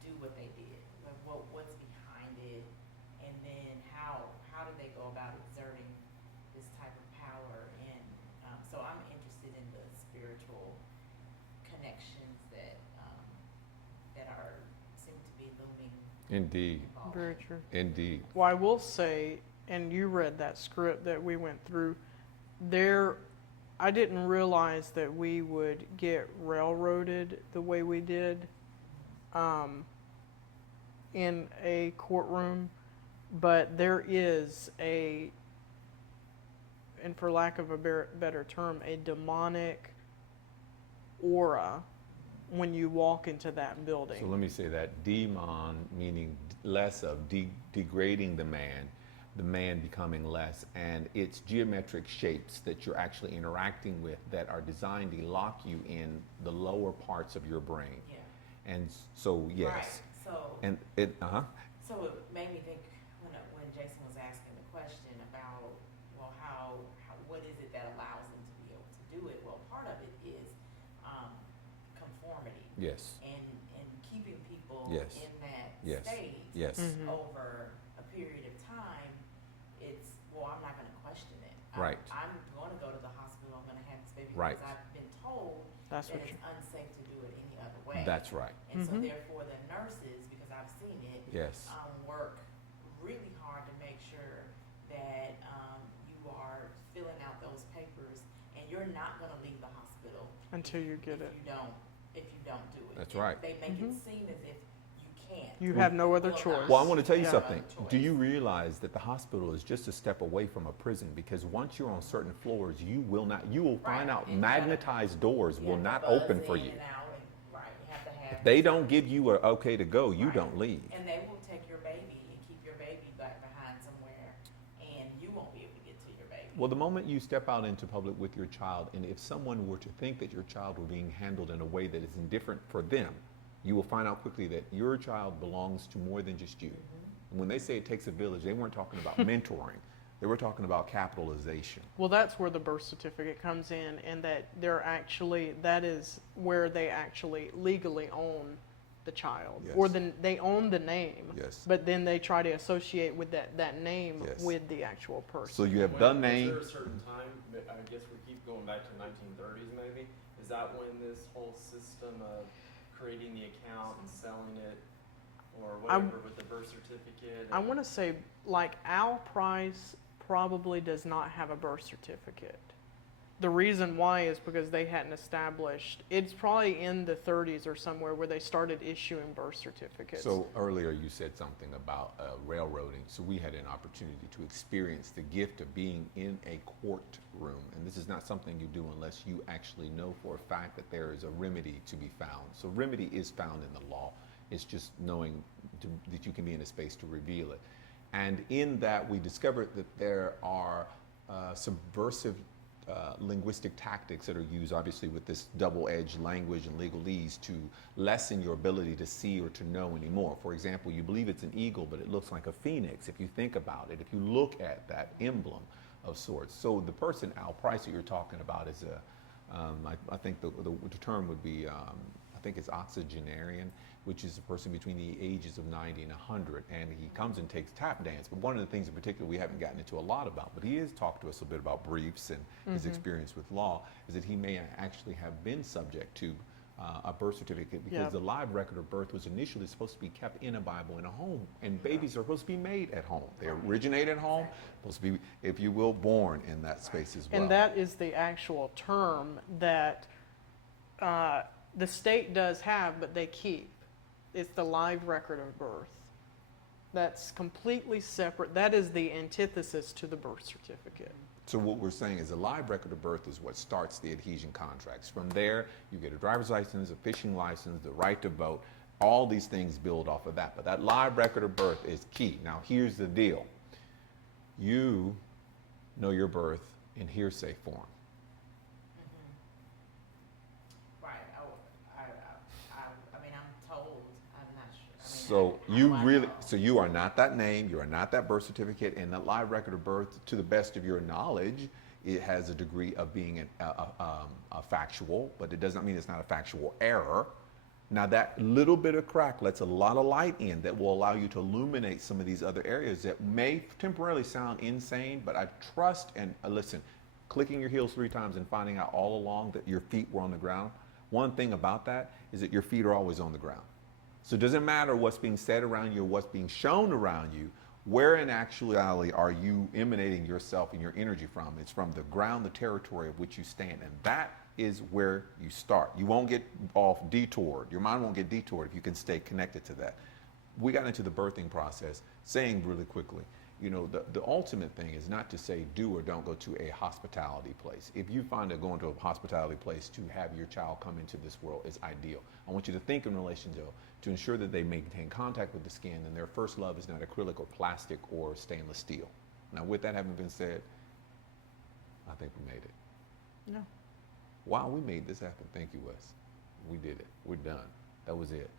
do what they did. Like what's behind it, and then how do they go about exerting this type of power? And so I'm interested in the spiritual connections that seem to be looming. Indeed. involved. Very true. Indeed. Well, I will say, and you read that script that we went through, I didn't realize that we would get railroaded the way we did in a courtroom, but there is and for lack of a better term, a demonic aura when you walk into that building. So let me say that demon meaning less of degrading the man becoming less, and it's geometric shapes that you're actually interacting with that are designed to lock you in the lower parts of your brain. Yeah. And so yes. Right. So. And it So it made me think when Jason was asking the question about, well, what is it that allows them to be able to do it? Well, part of it is conformity. Yes. And keeping people Yes. in that Yes. state Yes. Mhm. over a period of time. I'm not going to question it. Right. I'm going to go to the hospital. I'm going to have this baby Right. because I've been told That's that what it's unsafe to do it any other way. That's right. And so Mhm. therefore the nurses, because I've seen it, Yes. work really hard to make sure that you are filling out those papers, and you're not going to leave the hospital Until you get it. if you don't do it. That's And right. They make Mhm. it seem as if you can't. You have no other Well, choice. Well, I want to tell you Yeah. something. Choice. Do you realize that the hospital is just a step away from a prison? Because once you're on certain floors, you will find Right. out And magnetized doors You will have not to buzz open for in you. and out and- right, you have to have. If they don't give you a okay to go, you Right. don't leave. And they will take your baby and keep your baby back behind somewhere, and you won't be able to get to your baby. Well, the moment you step out into public with your child, and if someone were to think that your child were being handled in a way that is indifferent for them, you will find out quickly that your child belongs to more than just you. Mhm. And when they say it takes a village, they weren't talking about mentoring. They were talking about capitalization. Well, that's where the birth certificate comes in, and that that is where they actually legally own the child, Yes. or they own the name. Yes. But then they try to associate with that name Yes. with the actual person. So you have Was the there name. a certain time, I guess we keep going back to 1930s maybe, is that when this whole system of creating the account and selling it, or whatever with the birth certificate? I want to say, like, Al Price probably does not have a birth certificate. The reason why is because they hadn't established, it's probably in the 30s or somewhere where they started issuing birth certificates. So earlier you said something about railroading. So we had an opportunity to experience the gift of being in a courtroom. And this is not something you do unless you actually know for a fact that there is a remedy to be found. So remedy is found in the law. It's just knowing that you can be in a space to reveal it. And in that, we discovered that there are subversive linguistic tactics that are used, obviously, with this double-edged language and legalese to lessen your ability to see or to know anymore. For example, you believe it's an eagle, but it looks like a phoenix if you think about it, if you look at that emblem of sorts. So the person, Al Price, that you're talking about is I think the term would be, I think it's octogenarian, which is a person between the ages of 90 and 100, and he comes and takes tap dance. But one of the things in particular we haven't gotten into a lot about, but he has talked to us a bit about briefs and his experience with law, is that he may actually have been subject to a birth certificate because the live record of birth was initially supposed to be kept in a Bible in a home, and babies are supposed to be made at home. They originate at home, supposed to be, if you will, born in that space as well. And that is the actual term that the state does have, but they keep. It's the live record of birth. That's completely separate. That is the antithesis to the birth certificate. So what we're saying is a live record of birth is what starts the adhesion contracts. From there, you get a driver's license, a fishing license, the right to vote. All these things build off of that. But that live record of birth is key. Now, here's the deal. You know your birth in hearsay form. Right. I mean, I'm told. I'm not sure. So you really, so you are not that name, you are not that birth certificate, and that live record of birth, to the best of your knowledge, it has a degree of being a factual, but it does not mean it's not a factual error. Now that little bit of crack lets a lot of light in that will allow you to illuminate some of these other areas that may temporarily sound insane, but I trust and listen, clicking your heels 3 times and finding out all along that your feet were on the ground, one thing about that is that your feet are always on the ground. So it doesn't matter what's being said around you or what's being shown around you, where in actuality are you emanating yourself and your energy from? It's from the ground, the territory of which you stand, and that is where you start. You won't get off detoured. Your mind won't get detoured if you can stay connected to that. We got into the birthing process saying really quickly, you know, the ultimate thing is not to say do or don't go to a hospitality place. If you find that going to a hospitality place to have your child come into this world is ideal, I want you to think in relation to ensure that they maintain contact with the skin and their first love is not acrylic or plastic or stainless steel. Now, with that having been said, I think we made it. No. Wow, we made this happen. Thank you, Wes. We did it. We're done. That was it.